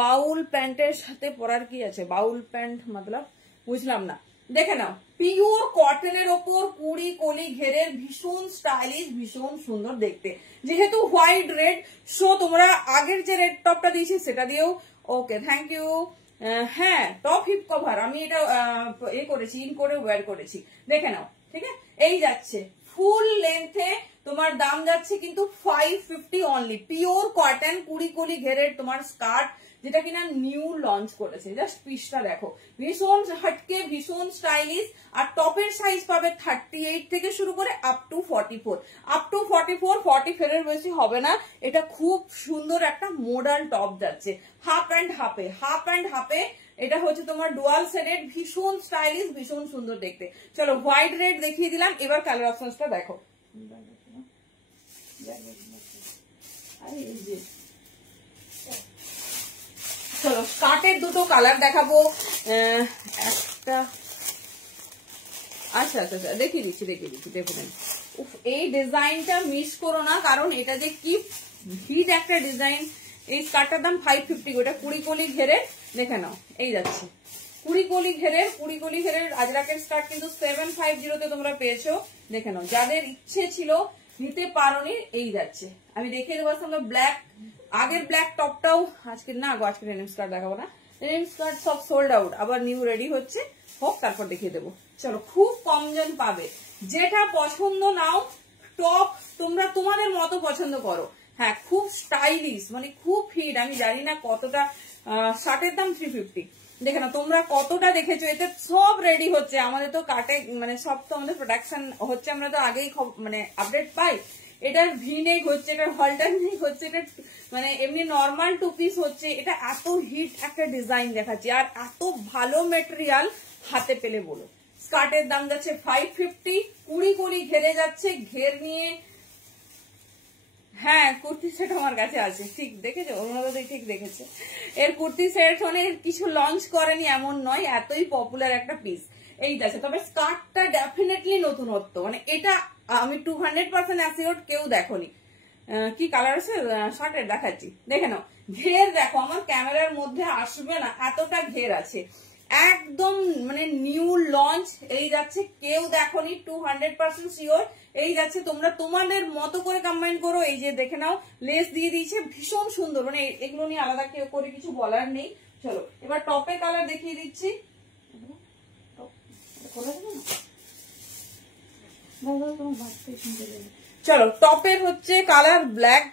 বাউল প্যান্টের সাথে পরার কি আছে, বাউল প্যান্ট মতলব বুঝলাম না, দেখে নাও। পিওর কটনের ওপর কুড়ি কলি ঘেরের, ভীষণ স্টাইলিশ, ভীষণ সুন্দর দেখতে। যেহেতু হোয়াইট রেড, সো তোমরা আগের যে রেড টপটা দিয়েছি সেটা দিয়েও ওকে, থ্যাংক ইউ। হ্যাঁ টপ হিপ কভার আমি এটা এ করেছি, ইন করে ওয়্যার করেছি, দেখে নাও, ঠিক আছে? এই যাচ্ছে ফুল লেন্থে, তোমার দাম যাচ্ছে কিন্তু 550 অনলি। পিওর কটন কুড়ি কলি ঘেরের তোমার স্কার্ট, যেটা কিনা নিউ লঞ্চ করেছে। জাস্ট পিসটা দেখো, ভীষণ হটকে, ভীষণ স্টাইলিশ। আর টপের সাইজ পাবে 38 থেকে শুরু করে আপ টু 44, আপ টু 44 এর বেশি হবে না। এটা খুব সুন্দর একটা মডার্ন টপ যাচ্ছে, হাফ অ্যান্ড হাফে, হাফ অ্যান্ড হাফে। এটা হচ্ছে তোমার ডুয়াল সেটেড, ভীষণ স্টাইলিশ, ভীষণ সুন্দর দেখতে। চলো হোয়াইট রেড দেখিয়ে দিলাম, এবার কালার অপশনসটা দেখো। চলো স্কার্টের দুটো কালার দেখাবো, একটা আচ্ছা আচ্ছা আচ্ছা দেখিয়ে দিচ্ছি দেখুন। এই ডিজাইনটা মিস করো না, কারণ এটা যে কি হিট একটা ডিজাইন। এই স্কার্টটার দাম 550, ওটা কুড়ি কলি ঘেরে, দেখে নাও। এই যাচ্ছে কুড়ি কলি ঘেরের আজরাকের স্কার্ট কিন্তু 750 তোমরা পেয়েছো, দেখে নাও। যাদের ইচ্ছে ছিল নিতে পারোনি, এই যাচ্ছে। আমি দেখিয়ে দেবো সঙ্গে ব্ল্যাক, আগের ব্ল্যাক টপটাও আজকে না গো, আজকে ডেনিম স্কার্ট দেখাবো না, ডেনিম স্কার্ট সব সোল্ড আউট, আবার নিউ রেডি হচ্ছে, হোক তারপর দেখিয়ে দেবো। চলো, খুব কম জন পাবে, যেটা পছন্দ নাও। টপ তোমরা তোমাদের মতো পছন্দ করো। হ্যাঁ, খুব স্টাইলিশ, মানে খুব ফিট। আমি জানি না কতটা, শার্টের দাম 350। দেখে না তোমরা কতটা দেখেছো, এতে সব রেডি হচ্ছে। আমাদের তো কাটে, মানে সব তো আমাদের প্রোডাকশন হচ্ছে, আমরা তো আগেই মানে আপডেট পাই। এটার ভি নেক হচ্ছে, এটার হলটার নেক হচ্ছে, এটা মানে এমনি নর্মাল 2 পিস হচ্ছে। এটা এত হিট একটা ডিজাইন দেখাচ্ছি, আর এত ভালো মেটেরিয়াল হাতে পেলে বলো। স্কার্টের দাম যাচ্ছে 550, 20 ঘেরে যাচ্ছে, ঘের নিয়ে। হ্যাঁ, কুর্তি সেট আমার কাছে আছে, ঠিক দেখেছো, অরুণাদি ঠিক দেখেছে। এর কুর্তি সেট মানে কিছু লঞ্চ করেনি এমন নয়, এতই পপুলার একটা পিস এই আছে। তবে স্কার্টটা ডেফিনেটলি নতুনত্ব, মানে এটা আমি 200% অ্যাসিওর কেউ দেখোনি। কি কালার আছে শার্টের দেখাচ্ছি, দেখে নাও। ঘের দেখো, আমার ক্যামেরার মধ্যে আসবে না, এতটা ঘের আছে, একদম মানে নিউ লঞ্চ। এই যাচ্ছে, কেউ দেখোনি, 200% শিওর। এই যাচ্ছে, তোমরা তোমাদের মতো করে কম্বাইন করো। এই যে দেখে নাও, লেস দিয়ে দিয়েছে, ভীষণ সুন্দর, মানে এগুলো নিয়ে আলাদা কেউ করে কিছু বলার নেই। চলো এবার টপে কালার দেখিয়ে দিচ্ছি। চলো, টপের হচ্ছে কালার ব্ল্যাক,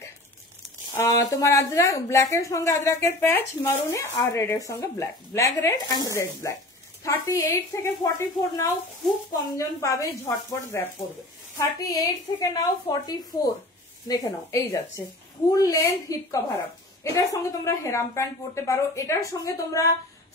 তোমার আজরাক, ব্ল্যাকের সঙ্গে আজরাকের প্যাচ, মারুনে আর রেডের সঙ্গে black, black red and red black. 38 থেকে 44 নাও, খুব কমজন পাবে, ঝটপট গ্র্যাব করবে। 38 থেকে নাও 44, দেখে নাও। এই যাচ্ছে full length hip cover up, এটার সঙ্গে তোমরা হেরাম প্যান্ট পরতে পারো, এটার সঙ্গে তোমরা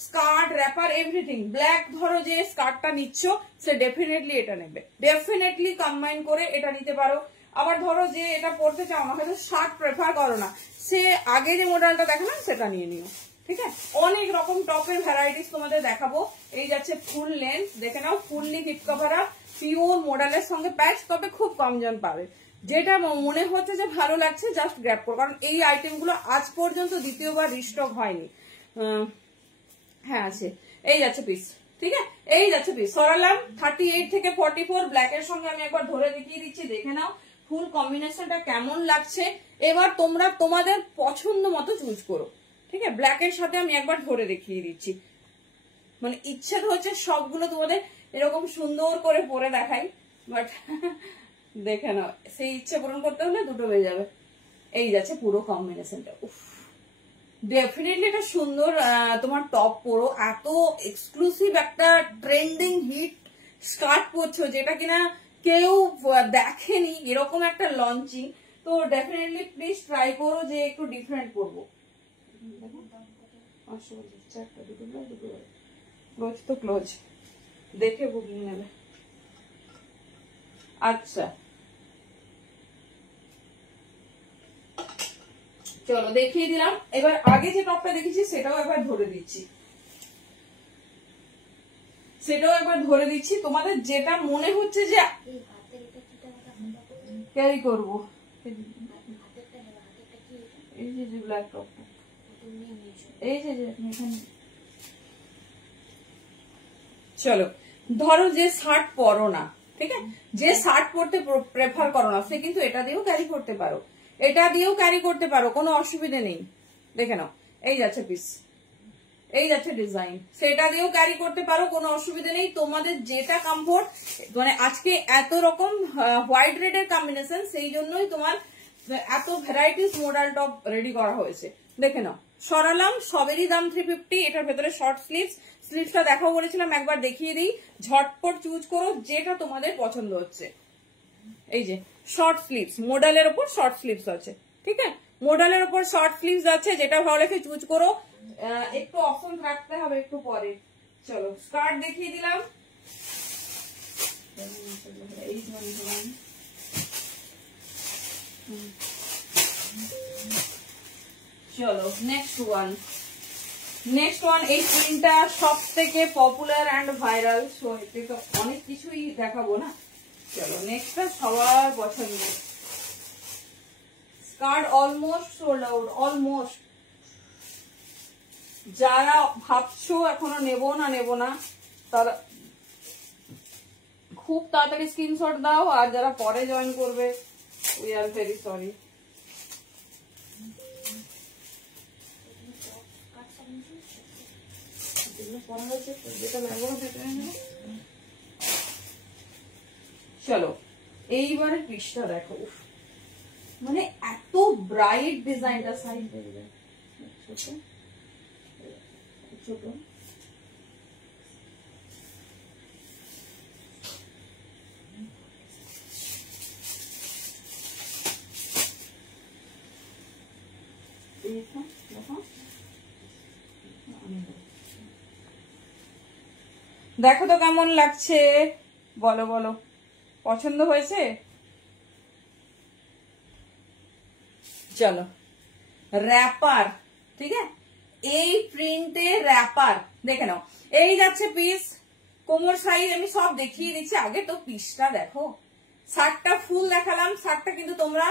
স্কার্ট, র্যাপার, এভরিথিং। ব্ল্যাক ধরো যে স্কার্টটা নিচ্ছ, সে ডেফিনেটলি এটা নেবে, ডেফিনেটলি কম্বাইন করে এটা নিতে পারো। আবার ধরো যে এটা পড়তে চাও না, হয়তো শার্ট প্রেফার করো না, সে আগে যে মডেলটা দেখালাম সেটা নিয়ে নিও। ঠিক আছে, অনেক রকম টপের ভ্যারাইটিস তোমাদের দেখাবো। এই যাচ্ছে ফুল লেন্থ, দেখে নাও, fully hip cover up, pure মডেলের সঙ্গে প্যাচ, তবে খুব কম জন পাবে। যেটা মনে হচ্ছে যে ভালো লাগছে জাস্ট গ্র্যাব করো, কারণ এই আইটেমগুলো আজ পর্যন্ত দ্বিতীয়বার রিস্টক হয়নি। হ্যাঁ আছে, এই যাচ্ছে পিস। ঠিক আছে, এই যাচ্ছে পিস, সরালাম। 38 থেকে 44 ব্ল্যাকের সঙ্গে আমি একবার ধরে দেখিয়ে দিচ্ছি, দেখে নাও ফুল কম্বিনেশনটা কেমন লাগছে। এবার তোমরা তোমাদের পছন্দ মতো চুজ করো। ঠিক আছে, ব্ল্যাকের সাথে আমি একবার ধরে দেখিয়ে দিচ্ছি, মানে ইচ্ছে হচ্ছে সবগুলো তোমাদের এরকম সুন্দর করে পরে দেখাই, বাট দেখে নাও, সেই ইচ্ছে পূরণ করতে হলে দুটো হয়ে যাবে। এই যাচ্ছে পুরো কম্বিনেশনটা, উফ ডেফিনেটলি এটা সুন্দর। তোমার টপ পরো, এত এক্সক্লুসিভ একটা ট্রেন্ডিং হিট স্কার্ট পরছো, যেটা কিনা কেউ দেখেনি, এরকম একটা লঞ্চিং। তো ডেফিনেটলি প্লিজ ট্রাই করো যে একটু ডিফারেন্ট করবো। ক্লোজ তো ক্লোজ, দেখে বুকিং নেবে। আচ্ছা চলো দেখিয়ে দিলাম। এবার আগে যে টপটা দেখেছি সেটাও একবার ধরে দিচ্ছি, তোমাদের যেটা মনে হচ্ছে যে ক্যারি করবো। এই যে ব্ল্যাক টপটা, এই যে এখানে। চলো, ধরো যে শার্ট পরো না, ঠিক আছে, যে শার্ট পরতে প্রেফার করো না, সে কিন্তু এটা দিয়েও ক্যারি করতে পারো, এটা দিয়েও ক্যারি করতে পারো, কোনো অসুবিধা নেই। দেখে নাও, এই যাচ্ছে পিস, এই যাচ্ছে ডিজাইন, সেটা দিয়েও ক্যারি করতে পারো, কোনো অসুবিধা নেই। তোমাদের যেটা কমফোর্ট, মানে আজকে এত রকম হোয়াইট রেডের কম্বিনেশন, সেই জন্যই তোমার এত ভ্যারাইটিস মডেল টপ রেডি করা হয়েছে। দেখে নাও, সরালাম, সবেরই দাম 350। এটার ভেতরে শর্ট স্লিভস, স্লিভসটা দেখাও বলেছিলাম, একবার দেখিয়ে দিই। ঝটপট চুজ করো যেটা তোমাদের পছন্দ হচ্ছে। এই যে শর্ট স্লিভস, মডেলের উপর শর্ট স্লিভস আছে, ঠিক আছে, মডেলের উপর শর্ট স্লিভস আছে, যেটা ভালো লাগে চুজ করো। একটু অপশন রাখতে হবে একটু পরে। চলো স্কার্ট দেখিয়ে দিলাম। চলো নেক্সট ওয়ান। এই প্রিন্টটা সব থেকে পপুলার অ্যান্ড ভাইরাল, সো এতে তো অনেক কিছুই দেখাবো না। চলো নেক্সটটা সবার পছন্দ, skirt almost sold out, almost. যারা ভাবছো এখনো নেবো না তারা খুব তাড়াতাড়ি স্ক্রিনশট দাও, আর যারা পরে জয়েন করবে উই আর ভেরি সরি। চলো এইবারে পিসটা দেখো, মানে এত ব্রাইট ডিজাইনটা, সাইড ছোট ছোট দেখো তো কেমন লাগছে, বলো বলো, পছন্দ হয়েছে? চলো র‍্যাপার, ঠিক আছে, এই প্রিন্টে র‍্যাপার দেখে নাও। এই যাচ্ছে পিস, কোমর সাইজ আমি সব দেখিয়ে দিচ্ছি, আগে তো পিসটা দেখো। শার্টটা ফুল দেখালাম, শার্টটা কিন্তু তোমরা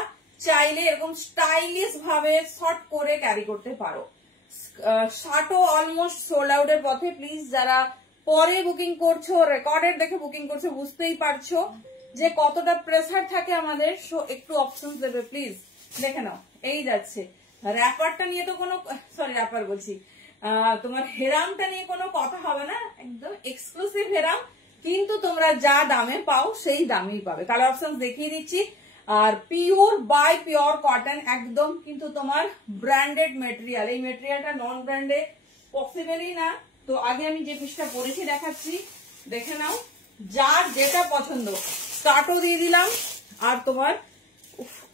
চাইলে এরকম স্টাইলিশ ভাবে শর্ট করে ক্যারি করতে পারো। শার্টও অলমোস্ট সোল্ড আউট এর পথে। প্লিজ যারা পরে বুকিং করছো, রেকর্ডের দেখে বুকিং করছো, বুঝতেই পারছো যে কতটা প্রেসার থাকে আমাদের, সো একটু অপশন দেবে প্লিজ, দেখে নাও। এই যাচ্ছে র‍্যাপারটা নিয়ে তো কোনো, সরি র‍্যাপার বলছি, তোমার হেরামটা নিয়ে কোনো কথা হবে না, একদম এক্সক্লুসিভ হেরাম, কিন্তু তোমরা যা দামে পাও সেই দামেই পাবে। কালার অপশন দেখিয়ে দিচ্ছি। আর পিওর বাই পিওর কটন, একদম কিন্তু তোমার ব্র্যান্ডেড মেটেরিয়াল। এই মেটেরিয়ালটা নন ব্র্যান্ডে পসিবলই না। তো আগে আমি যে পিসটা পরেছি দেখাচ্ছি, দেখে নাও, যার যেটা পছন্দ। স্কার্টও দিয়ে দিলাম, আর তোমার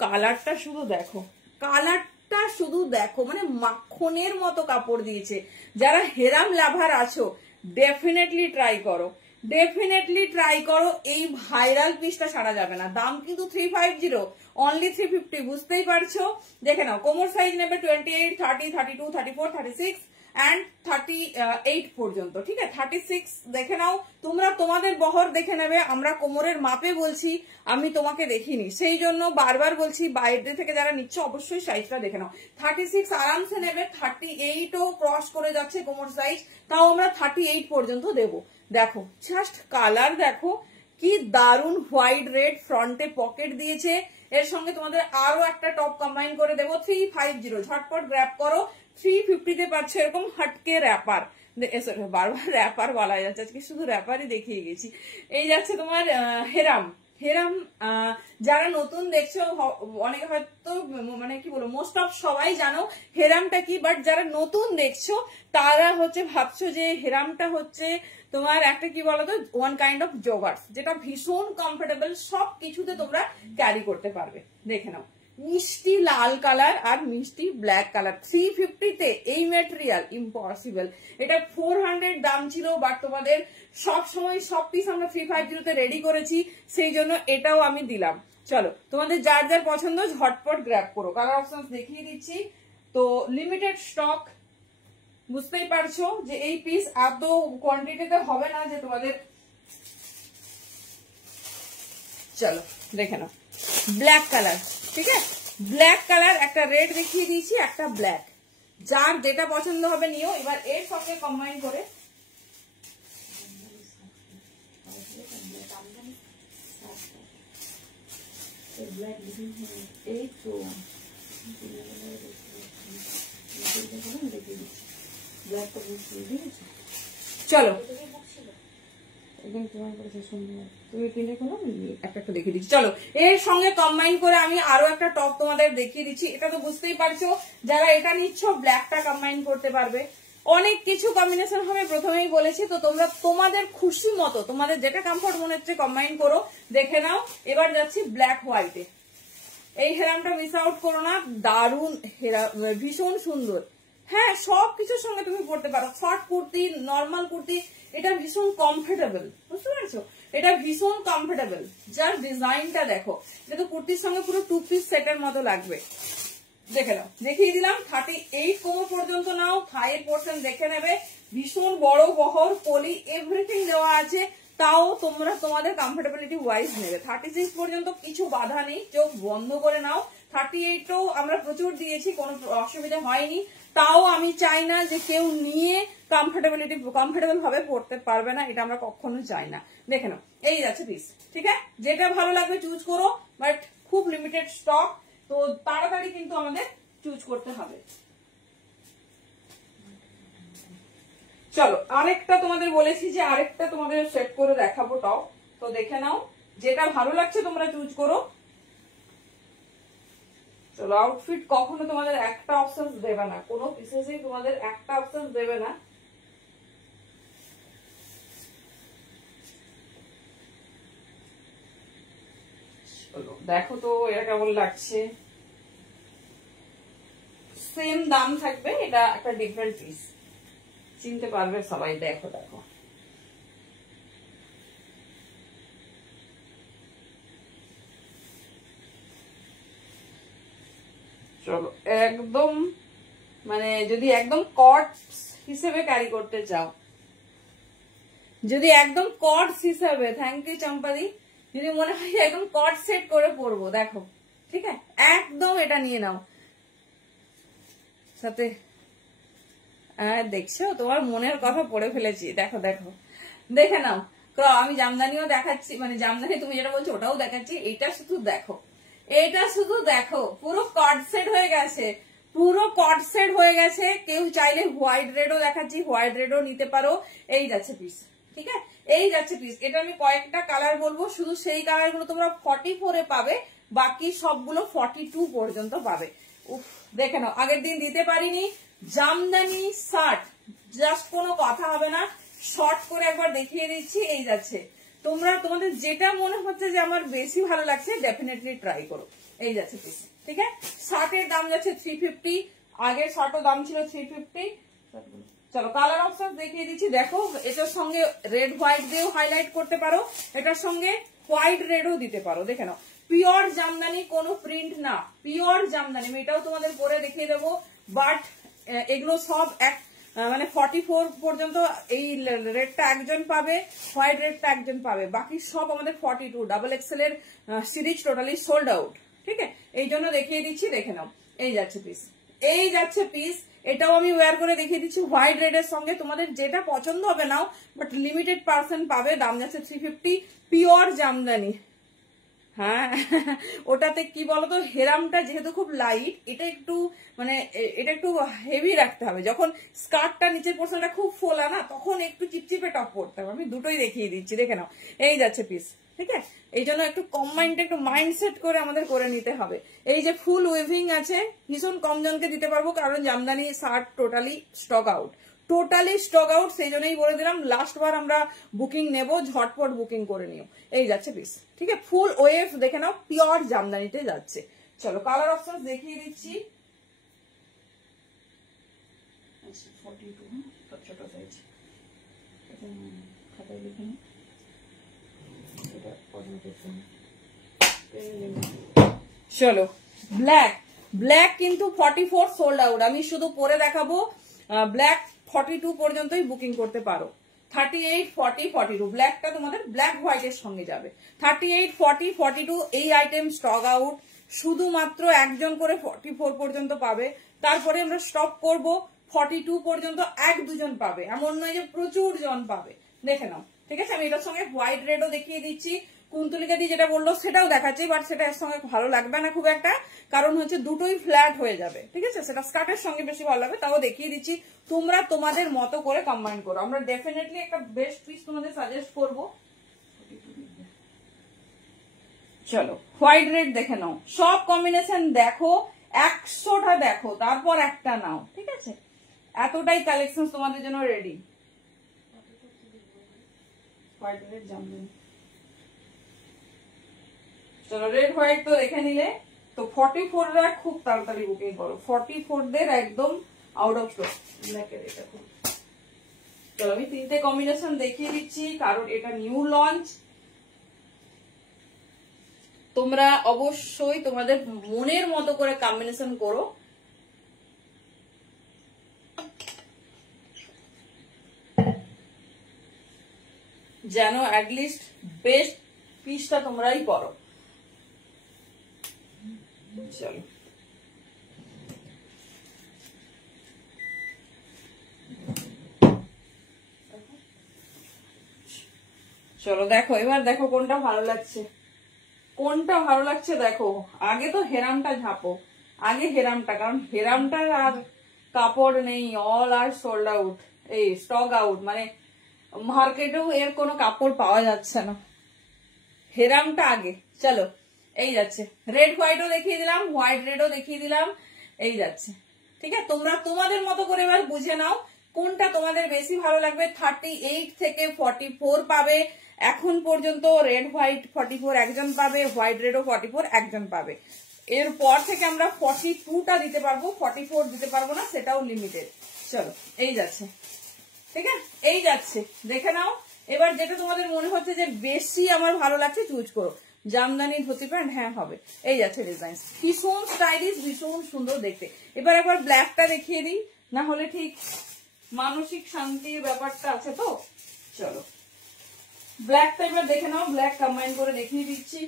কালারটা শুধু দেখো, কালারটা শুধু দেখো, মানে মাখনের মতো কাপড় দিয়েছে। যারা হেরাম লাভার আছো ডেফিনেটলি ট্রাই করো, ডেফিনেটলি ট্রাই করো। এই ভাইরাল পিসটা ছাড়া যাবে না। দাম কিন্তু 350, অনলি 350, বুঝতেই পারছো। দেখে নাও, কোমর সাইজ নেবে 28, 30, 32, 34, 36 and 38 পর্যন্ত, ঠিক আছে। 36 দেখে নাও তোমরা, তোমাদের বহর দেখে নেবে। আমরা কোমরের মাপে বলছি, আমি তোমাকে দেখিনি, সেই জন্য বারবার বলছি বাইরে থেকে যারা নিচ্ছে অবশ্যই সাইজটা দেখে নাও। 36 আরামসে নেবে, 38ও ক্রস করে যাচ্ছে কোমর সাইজ, তাও আমরা 38 পর্যন্ত দেবো। দেখো জাস্ট কালার দেখো, কি দারুন হোয়াইট রেড, ফ্রন্টে পকেট দিয়েছে। এর সঙ্গে তোমাদের আরো একটা টপ কম্বাইন করে দেবো 350, ঝটপট গ্র্যাব করো। 350 পাচ্ছ এরকম হটকে র‍্যাপার, বারবার র‍্যাপার বলা যাচ্ছে, আজকে শুধু র‍্যাপারই দেখিয়ে গেছি। এই যাচ্ছে তোমার হেরাম। হেরাম যারা নতুন দেখছো, অনেকে হয়তো মানে কি বলবো, মোস্ট অফ সবাই জানো হেরামটা কি, বাট যারা নতুন দেখছো তারা হচ্ছে ভাবছো যে হেরামটা হচ্ছে তোমার একটা কি বলতো, ওয়ান কাইন্ড অফ জগার্স, যেটা ভীষণ কমফোর্টেবল, সব কিছুতে তোমরা ক্যারি করতে পারবে। দেখে নাও, মিষ্টি লাল কালার আর মিষ্টি ব্ল্যাক কালার। 350 তে এই ম্যাটেরিয়াল ইম্পসিবল। এটা 400 দাম ছিল, বাট তোমাদের সব সময় সব পিস আমরা 350 তে রেডি করেছি, সেই জন্য এটাও আমি দিলাম। চলো তোমাদের যার যার পছন্দ ঝটপট গ্র্যাব করো। কালার অপশন দেখিয়ে দিচ্ছি। তো লিমিটেড স্টক, বুঝতেই পারছো যে এই পিস এত কোয়ান্টিটিতে হবে না যে তোমাদের। চলো দেখে নাও, ব্ল্যাক কালার, ঠিক আছে, ব্ল্যাক কালার, একটা রেড দেখিয়ে দিয়েছি, একটা ব্ল্যাক, যার যেটা পছন্দ হবে নিও। এবার এর সঙ্গে কম্বাইন করে এই তো চলো একটা দেখিয়ে দিচ্ছি। চলো এর সঙ্গে কম্বাইন করে আমি আরো একটা টপ তোমাদের দেখিয়ে দিচ্ছি। এটা তো বুঝতেই পারছো, যারা এটা নিচ্ছ ব্ল্যাকটা কম্বাইন করতে পারবে। অনেক কিছু কম্বিনেশন হবে, প্রথমেই বলেছি। তো তোমরা তোমাদের খুশি মতো, তোমাদের যেটা কমফোর্ট মনে হচ্ছে কম্বাইন করো। দেখে নাও, এবার যাচ্ছি ব্ল্যাক হোয়াইটে। এই হেরামটা মিস আউট করো না, দারুন হেরাম, ভীষণ সুন্দর। হ্যাঁ, সব কিছুর সঙ্গে তুমি পড়তে পারো, শর্ট কুর্তি, নর্মাল কুর্তি, এটা ভীষণ কমফোর্টেবল, বুঝতে পারছো, এটা ভীষণ কমফোর্টেবল। যার ডিজাইনটা দেখো, এটা তো কুর্তির সঙ্গে পুরো 2 পিস সেটের মতো লাগবে। দেখে নাও, দেখিয়ে দিলাম। 38 কোমর পর্যন্ত নাও, থাইয়ের পোর্শন দেখে নেবে, ভীষণ বড় বহর, পলি এভরিথিং দেওয়া আছে, তাও তোমরা তোমাদের কমফোর্টেবিলিটি ওয়াইজ নেবে। 36 পর্যন্ত কিছু বাধা নেই, চোখ বন্ধ করে নাও। 38ও আমরা প্রচুর দিয়েছি, কোনো অসুবিধা হয়নি। তাও আমি চাই না যে কেউ নিয়ে কমফোর্টেবল ভাবে পড়তে পারবে না, এটা আমরা কখনো চাই না। দেখে নাও, এই যাচ্ছে পিস, ঠিক আছে, যেটা ভালো লাগবে চুজ করো, বাট খুব লিমিটেড স্টক, তো তাড়াতাড়ি কিন্তু আমাদের চুজ করতে হবে। চলো আরেকটা তোমাদের বলেছি যে আরেকটা তোমাদের সেট করে দেখাবো টপ, তো দেখে নাও, যেটা ভালো লাগছে তোমরা চুজ করো। চলো, আউটফিট কখনো তোমাদের একটা অপশন দেবে না, কোনো পিসেসই তোমাদের একটা অপশন দেবে না। চলো দেখো তো এটা কেমন লাগছে। সেম দাম থাকবে, এটা একটা ডিফারেন্ট পিস, চিনতে পারবে সবাই। দেখো দেখো চলো একদম, মানে যদি একদম কটস হিসেবে ক্যারি করতে চাও, যদি একদম কটস হিসাবে, থ্যাংক ইউ চম্পাদি, যদি মনে হয় একদম কট সেট করে পরবো, দেখো ঠিক আছে, একদম এটা নিয়ে নাও সাথে। দেখছো তোমার মনের কথা পড়ে ফেলেছি, দেখো দেখো দেখে নাও। আমি জামদানিও দেখাচ্ছি, মানে জামদানি তুমি যেটা বলছো ওটাও দেখাচ্ছি, এটা শুধু দেখো, এটা শুধু দেখো, পুরো কট সেট হয়ে গেছে, পুরো কট সেট হয়ে গেছে। কেউ চাইলে হোয়াইট রেডও দেখাচ্ছি, হোয়াইট রেডও নিতে পারো। এই যাচ্ছে পিস, ঠিক আছে, এই যাচ্ছে পিস। এটা আমি কয়েকটা কালার বলবো, শুধু সেই কালার গুলো তোমরা 44-এ পাবে, বাকি সবগুলো 42 পর্যন্ত পাবে। উফ, দেখে নাও, আগের দিন দিতে পারিনি জামদানি শার্ট, জাস্ট কোনো কথা হবে না, শর্ট করে একবার দেখিয়ে দিচ্ছি। এই যাচ্ছে, তোমরা তোমাদের যেটা মনে হচ্ছে যে আমার বেশি ভালো লাগছে ডেফিনেটলি ট্রাই করো। এই যাচ্ছে পিস, ঠিক আছে। শার্টের দাম যাচ্ছে 350, আগের শার্টও দাম ছিল 350। চলো কালার অপশন দেখিয়ে দিচ্ছি, দেখো এটার সঙ্গে রেড হোয়াইট দিয়েও হাইলাইট করতে পারো, এটার সঙ্গে হোয়াইট রেডও দিতে পারো। দেখে নাও, পিওর জামদানি, কোনো প্রিন্ট না, পিওর জামদানি। আমি এটাও তোমাদের পরে দেখিয়ে দেবো, বাট এগুলো সব এক, মানে 44 পর্যন্ত এই রেডটা একজন পাবে, হোয়াইট রেডটা একজন পাবে, বাকি সব আমাদের 42 ডাবল এক্সেল এর সিরিজ টোটালি সোল্ড আউট, ঠিক আছে। এই জন্য দেখিয়ে দিচ্ছি, দেখে নাও। এই যাচ্ছে পিস, এই যাচ্ছে পিস, এটাও আমি ওয়্যার করে দেখিয়ে দিচ্ছি হোয়াইট রেড এর সঙ্গে, তোমাদের যেটা পছন্দ হবে নাও, বাট লিমিটেড পার্সেন্ট পাবে। দাম যাচ্ছে 350, পিওর জামদানি। হ্যাঁ, ওটাতে কি বলতো, হেরামটা যেহেতু খুব লাইট, এটা একটু মানে এটা একটু হেভি রাখতে হবে। যখন স্কার্টটা নিচের পোর্শনটা খুব ফোলা না, তখন একটু চিপচিপে টপ পড়তে হবে। আমি দুটোই দেখিয়ে দিচ্ছি, দেখে নাও। এই যাচ্ছে পিস, ঠিক আছে। এই জন্য একটু কম্বাইন্ড, একটু মাইন্ডসেট করে আমাদের করে নিতে হবে। এই যে ফুল উইভিং আছে, ভীষণ কম জনকে দিতে পারবো, কারণ Jamdani shirt totally stock out, totally stock out. সেই জন্যই বলে দিলাম লাস্ট বার আমরা বুকিং নেব, ঝটপট বুকিং করে নিও। এই যাচ্ছে পিস, ঠিক আছে। ফুল ওয়েভ দেখে নাও, পিওর জামদানিতে যাচ্ছে। চলো কালার অপশন দেখিয়ে দিচ্ছি। ছোট সাইজ, খাতায় লিখে নিই। চলো ব্ল্যাক, ব্ল্যাক কিন্তু 44 সোল্ড আউট। আমি শুধু পরে দেখাবো, ব্ল্যাক 42 পর্যন্তই বুকিং করতে পারো। 38, 40, 42 ব্ল্যাকটা তোমাদের ব্ল্যাক হোয়াইটের সঙ্গে যাবে। 38, 40, 42 এই আইটেম স্টক আউট, শুধুমাত্র একজন করে 44 পর্যন্ত পাবে। তারপরে আমরা স্টপ করব, 42 পর্যন্ত 1-2 জন পাবে, এমন নয় যে প্রচুর জন পাবে। দেখে নাও, ঠিক আছে। আমি এটার সঙ্গে হোয়াইট রেডও দেখিয়ে দিচ্ছি, কুন্তলিকা দি যেটা বললো সেটাও দেখাচ্ছি, বাট সেটা এর সঙ্গে ভালো লাগবে না খুব একটা, কারণ হচ্ছে দুটোই ফ্ল্যাট হয়ে যাবে, ঠিক আছে। সেটা স্কার্টের সঙ্গে বেশি ভালো লাগবে, তাও দেখিয়ে দিচ্ছি। তোমরা তোমাদের মতো করে কম্বাইন করো, আমরা ডেফিনেটলি একটা বেস্ট পিস তোমাদের সাজেস্ট করবো। চলো হোয়াইট রেড দেখে নাও, সব কম্বিনেশন দেখো, 100টা দেখো, তারপর একটা নাও, ঠিক আছে। এতটাই কালেকশন তোমাদের জন্য রেডি। হোয়াইট রেড জামদানি, চলো রেড হোয়াইট তো দেখে নিলে। তো 44রা খুব তাড়াতাড়ি বুকিং করো, 44দের একদম আউট অফ স্টক। ব্ল্যাকের এটা খুব, চলো আমি 3টে কম্বিনেশন দেখিয়ে দিচ্ছি, কারণ এটা নিউ লঞ্চ। তোমরা অবশ্যই তোমাদের মনের মতো করে কম্বিনেশন করো। যেন অ্যাটলিস্ট বেস্ট পিসটা তোমরাই করো। চলো চলো দেখো, এবার দেখো কোনটা ভালো লাগছে, কোনটা ভালো লাগছে দেখো। আগে তো হেরামটা ঝাপো, আগে হেরামটা, কারণ হেরামটার আর কাপড় নেই, অল আর সোল্ড আউট। এই স্টক আউট, মানে মার্কেটেও এর কোনো কাপড় পাওয়া যাচ্ছে না। হেরামটা আগে। চলো এই যাচ্ছে, রেড হোয়াইটও দেখিয়ে দিলাম, হোয়াইট রেডও দেখিয়ে দিলাম, এই যাচ্ছে। ঠিক আছে, তোমরা তোমাদের মতো করে এবার বুঝে নাও কোনটা তোমাদের বেশি ভালো লাগবে। 38 থেকে 44 পাবে এখন পর্যন্ত। রেড হোয়াইট 44 একজন পাবে, হোয়াইট রেডও 44 একজন পাবে। এরপর থেকে আমরা 42টা দিতে পারবো, 44 দিতে পারবো না, সেটাও লিমিটেড। চলো এই যাচ্ছে, ঠিক আছে, এই যাচ্ছে, দেখে নাও। এবার যেটা তোমাদের মনে হচ্ছে যে বেশি আমার ভালো লাগছে চুজ করো। জামদানি ধুতি প্যান্ট, হ্যাঁ হবে। এই যাচ্ছে ডিজাইন, ভীষণ স্টাইলিশ, ভীষণ সুন্দর দেখতে। এবার একবার ব্ল্যাকটা দেখিয়ে দিই, না হলে ঠিক মানসিক শান্তির ব্যাপারটা আছে তো। চলো ব্ল্যাকটা এবার দেখে নাও, ব্ল্যাক কম্বাইন করে দেখিয়ে দিচ্ছি।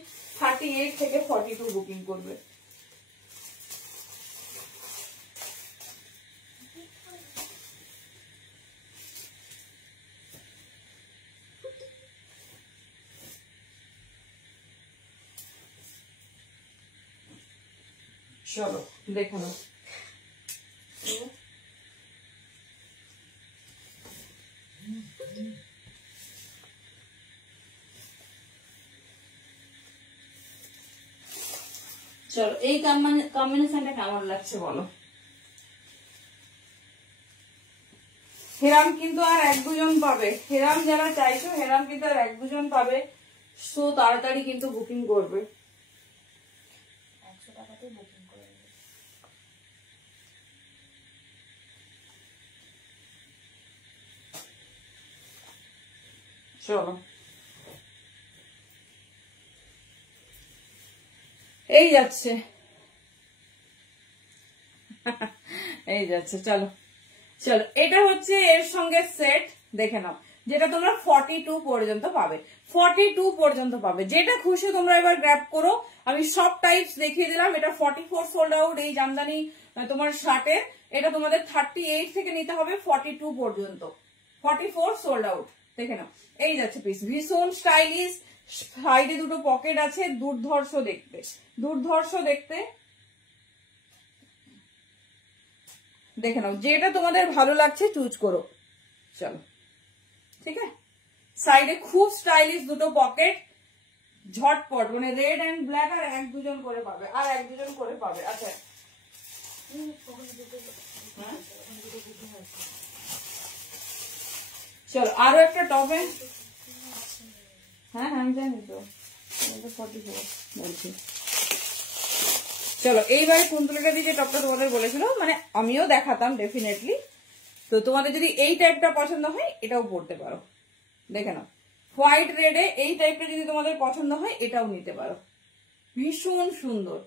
38 থেকে 42 বুকিং করবে। চলো দেখে নাও। চলো এই কম্বিনেশনটা কেমন লাগছে বলো। হেরাম কিন্তু আর 1-2 জন পাবে, হেরাম যারা চাইছো হেরাম কিন্তু আর 1-2 জন পাবে। সো তাড়াতাড়ি কিন্তু বুকিং করবে। 100 টাকাতেই বুকিং করে নেবে। চলো এই যাচ্ছে, এই যাচ্ছে। চলো চলো এটা হচ্ছে এর সঙ্গে সেট, দেখে নাও। যেটা তোমরা 42 পর্যন্ত পাবে, 42 পর্যন্ত পাবে। যেটা খুশি তোমরা এবার গ্র্যাব করো। আমি সব টাইপস দেখিয়ে দিলাম। এটা 44 সোল্ড আউট এই জামদানি তোমার শার্টের। এটা তোমাদের 38 থেকে নিতে হবে 42 পর্যন্ত। 44 সোল্ড আউট, দেখে নাও। এই যাচ্ছে পিস, ভীষণ স্টাইলিশ। সাইডে দুটো পকেট আছে, দুর্ধর্ষ দেখতে, দুর্ধর্ষ দেখতে। দেখে নাও, যেটা তোমাদের ভালো লাগছে চুজ করো। চলো ঠিক আছে, সাইডে খুব স্টাইলিশ দুটো পকেট, ঝটপট, মানে রেড এন্ড ব্ল্যাক। আর 1-2 জন করে পাবে, আর 1-2 জন করে পাবে। আচ্ছা চলো আরো একটা টপে। হ্যাঁ আমি জানি তো, বলছি। চলো এইবারে কুন্তলিকা দিয়ে যে টপটা তোমাদের বলেছিল, মানে আমিও দেখাতাম ডেফিনেটলি। তো তোমাদের যদি এই টাইপটা পছন্দ হয় এটাও পড়তে পারো। দেখে নাও, হোয়াইট রেডে এই টাইপটা যদি তোমাদের পছন্দ হয় এটাও নিতে পারো, ভীষণ সুন্দর।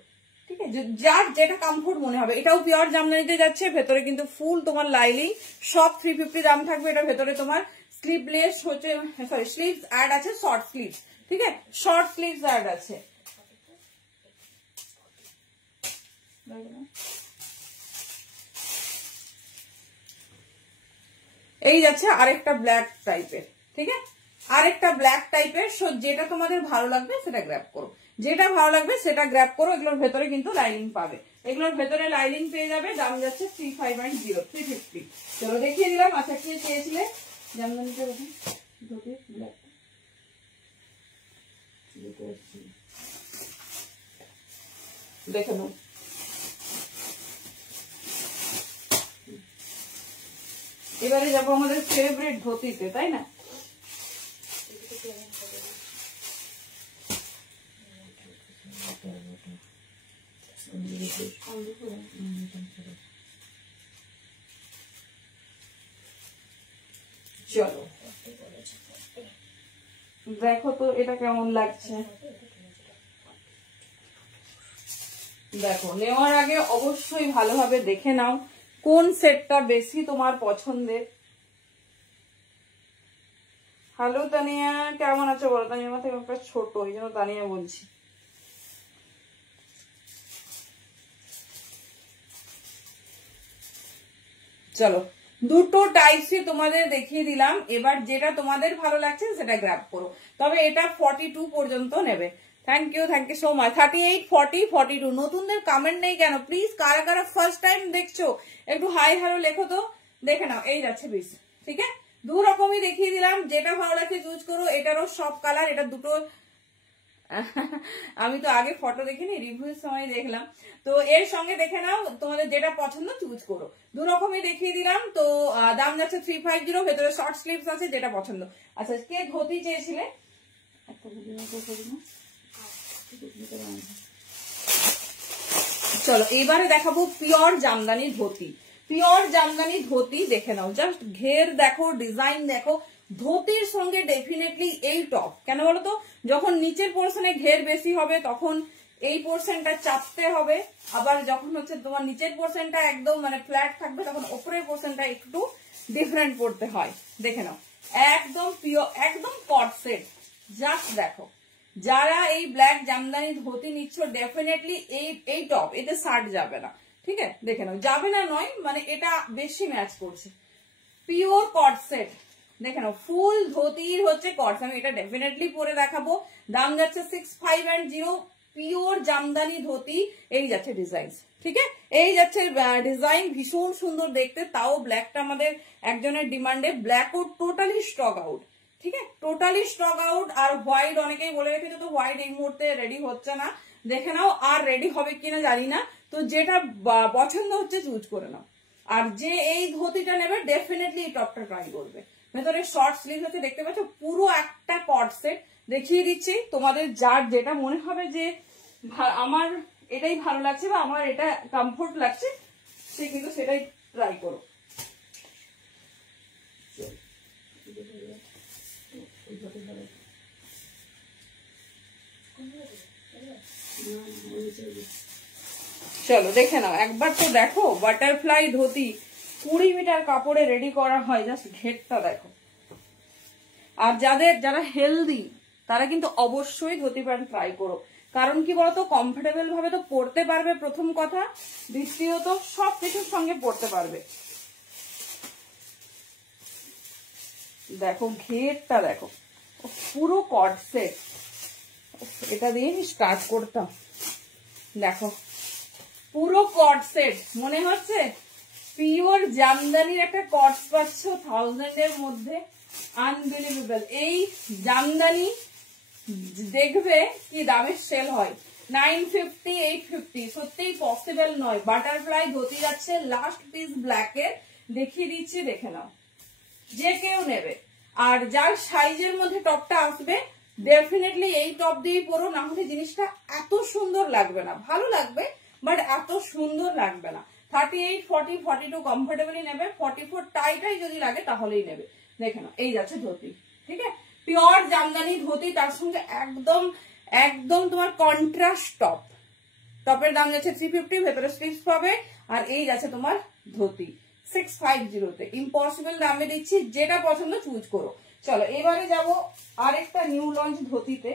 ঠিক আছে, যার যেটা কমফোর্ট মনে হবে। এটাও পিওর জামদানিতে যাচ্ছে, ভেতরে কিন্তু ফুল তোমার লাইলিং। সব 350 দাম থাকবে। এটা ভেতরে তোমার স্লিভলেস হচ্ছে, সরি স্লিভস অ্যাড আছে, শর্ট স্লিভস। ঠিক আছে, শর্ট স্লিভস অ্যাড আছে। এই যাচ্ছে আরেকটা ব্ল্যাক টাইপের। ঠিক আছে, আরেকটা ব্ল্যাক টাইপের। যেটা তোমাদের ভালো লাগবে সেটা গ্র্যাব করো, যেটা ভালো লাগবে সেটা গ্র্যাব করো। এগুলোর ভেতরে কিন্তু লাইনিং পাবে, এগুলোর ভেতরে লাইনিং পেয়ে যাবে। দাম যাচ্ছে 3590, 350। চলো দেখিয়ে দিলাম। আচ্ছা কে চেয়েছিলে জামদানিটা? দেখে নাও, এবারে যাবো আমাদের ফেভারিট ধুতিতে, তাই না? চলো দেখো তো এটা কেমন লাগছে। দেখো, নেওয়ার আগে অবশ্যই ভালোভাবে দেখে নাও কোন সেটটা বেশি তোমার পছন্দের। হ্যালো তানিয়া, কেমন আছো বলো? তানিয়া আমার থেকে একটা ছোট, এই জন্য তানিয়া বলছি। চলো দুটো টাইপসই তোমাদের দেখিয়ে দিলাম। এবার যেটা তোমাদের ভালো লাগছে সেটা গ্র্যাব করো। তবে এটা 42 পর্যন্ত নেবে। Thank you so much. 38, 40, 42। নতুনদের কমেন্ট নেই কেন প্লিজ? কারা কারা ফার্স্ট টাইম দেখছো একটু হাই হ্যালো লেখো তো। দেখে নাও, এই যাচ্ছে পিস, ঠিক আছে, দু রকমই দেখিয়ে দিলাম, যেটা ভালো লাগছে চুজ করো। এটারও সব কালার, এটা দুটো আমি তো আগে ফটো দেখিনি, রিভিউর সময় দেখলাম। তো এর সঙ্গে দেখে নাও, তোমাদের যেটা পছন্দ চুজ করো। দু রকমই দেখিয়ে দিলাম। তো দাম যাচ্ছে 350, ভেতরে শর্ট স্লিভস আছে, যেটা পছন্দ। আচ্ছা, কে ধুতি চেয়েছিলে? চলো এবারে দেখাবো পিওর জামদানি ধুতি। পিওর জামদানি ধুতি দেখে নাও, জাস্ট ঘের দেখো, ডিজাইন দেখো। ধুতির সঙ্গে ডেফিনেটলি এই টপ, কেন বলো তো, যখন নিচের পোর্শনে ঘের বেশি হবে তখন এই পোর্শনটা চাপতে হবে, আবার যখন হচ্ছে তোমার নিচের পোর্শনটা একদম মানে ফ্ল্যাট থাকবে তখন উপরের পোর্শনটা একটু ডিফারেন্ট পড়তে হয়। দেখে নাও, একদম পিওর, একদম কট সেট। জাস্ট দেখো, যারা এই ব্ল্যাক জামদানি ধুতি নিচ্ছ ডেফিনেটলি এই টপ, এতে শার্ট যাবে না। ঠিক আছে, দেখে নাও, যাবে না নয়, মানে এটা বেশি ম্যাচ করছে। পিওর কট সেট দেখে নাও, ফুল ধুতির হচ্ছে কট। আমি এটা ডেফিনেটলি পরে দেখাবো। দাম যাচ্ছে 6510, পিওর জামদানি ধুতি। এই যাচ্ছে ডিজাইন, ঠিক আছে, এই যাচ্ছে ডিজাইন, ভীষণ সুন্দর দেখতে। তাও ব্ল্যাকটা আমাদের একজনের ডিমান্ডে, ব্ল্যাকও টোটালি স্টক আউট। ঠিক আছে, টোটালি স্টক আউট। আর হোয়াইট অনেকেই বলে রেখেছে, তো হোয়াইট এই মুহূর্তে রেডি হচ্ছে না, দেখে নাও, আর রেডি হবে কিনা জানি না। তো যেটা পছন্দ হচ্ছে চুজ করে নাও। আর যে এই ধুতিটা নেবে ডেফিনেটলি এই টপটা ট্রাই করবে। ভেতরে শর্ট স্লিভ হচ্ছে, দেখতে পাচ্ছ, পুরো একটা কট সেট। দেখিয়ে দিচ্ছি, তোমাদের যার যেটা মনে হবে যে আমার এটাই ভালো লাগছে বা আমার এটা কমফোর্ট লাগছে, সে কিন্তু সেটাই ট্রাই করো। চলো দেখে নাও একবার, তো দেখো বাটারফ্লাই ধুতি 20 মিটার কাপড়ে রেডি করা হয়, জাস্ট ঘেরটা দেখো। আর যারা হেলদি তারা কিন্তু অবশ্যই ধুতি প্যান্ট ট্রাই করো। কারণ কি বলতো, কমফোর্টেবল ভাবে তো পরতে পারবে, প্রথম কথা, দ্বিতীয়ত সবকিছুর সঙ্গে পরতে পারবে। দেখো ঘেরটা দেখো, পুরো কট সেট। এটা দিয়ে স্টার্ট করতাম, দেখো পুরো কট সেট, মনে হচ্ছে পিওর জামদানির একটা কট পাচ্ছ 1000 এর মধ্যে। আনবিলিভেবল, এই জামদানি দেখবে কি দামের সেল হয়, 950, 850, সত্যিই পসিবল নয়। বাটারফ্লাই ধুতি যাচ্ছে, লাস্ট পিস ব্ল্যাকের, দেখিয়ে দিচ্ছি, দেখে নাও, যে কেউ নেবে। আর যার সাইজের মধ্যে টপটা আসবে ডেফিনেটলি এই টপ দিয়েই পরো, না হলে জিনিসটা এত সুন্দর লাগবে না। ভালো লাগবে বাট এত সুন্দর লাগবে না। 38, 40, 42 কমফোর্টেবলি নেবে, 44 টাইটাই যদি লাগে তাহলেই নেবে। দেখে নাও, এই যাচ্ছে ধুতি, ঠিক আছে, পিওর জামদানি ধুতি, তার সঙ্গে একদম একদম তোমার কন্ট্রাস্ট টপ। টপের দাম যাচ্ছে 350, ভেতরে স্লিভস পাবে। আর এই যাচ্ছে তোমার ধুতি 650-তে, ইম্পসিবল দামে দিচ্ছি, যেটা পছন্দ চুজ করো। চলো এবারে যাব আরেকটা নিউ লঞ্চ ধুতিতে।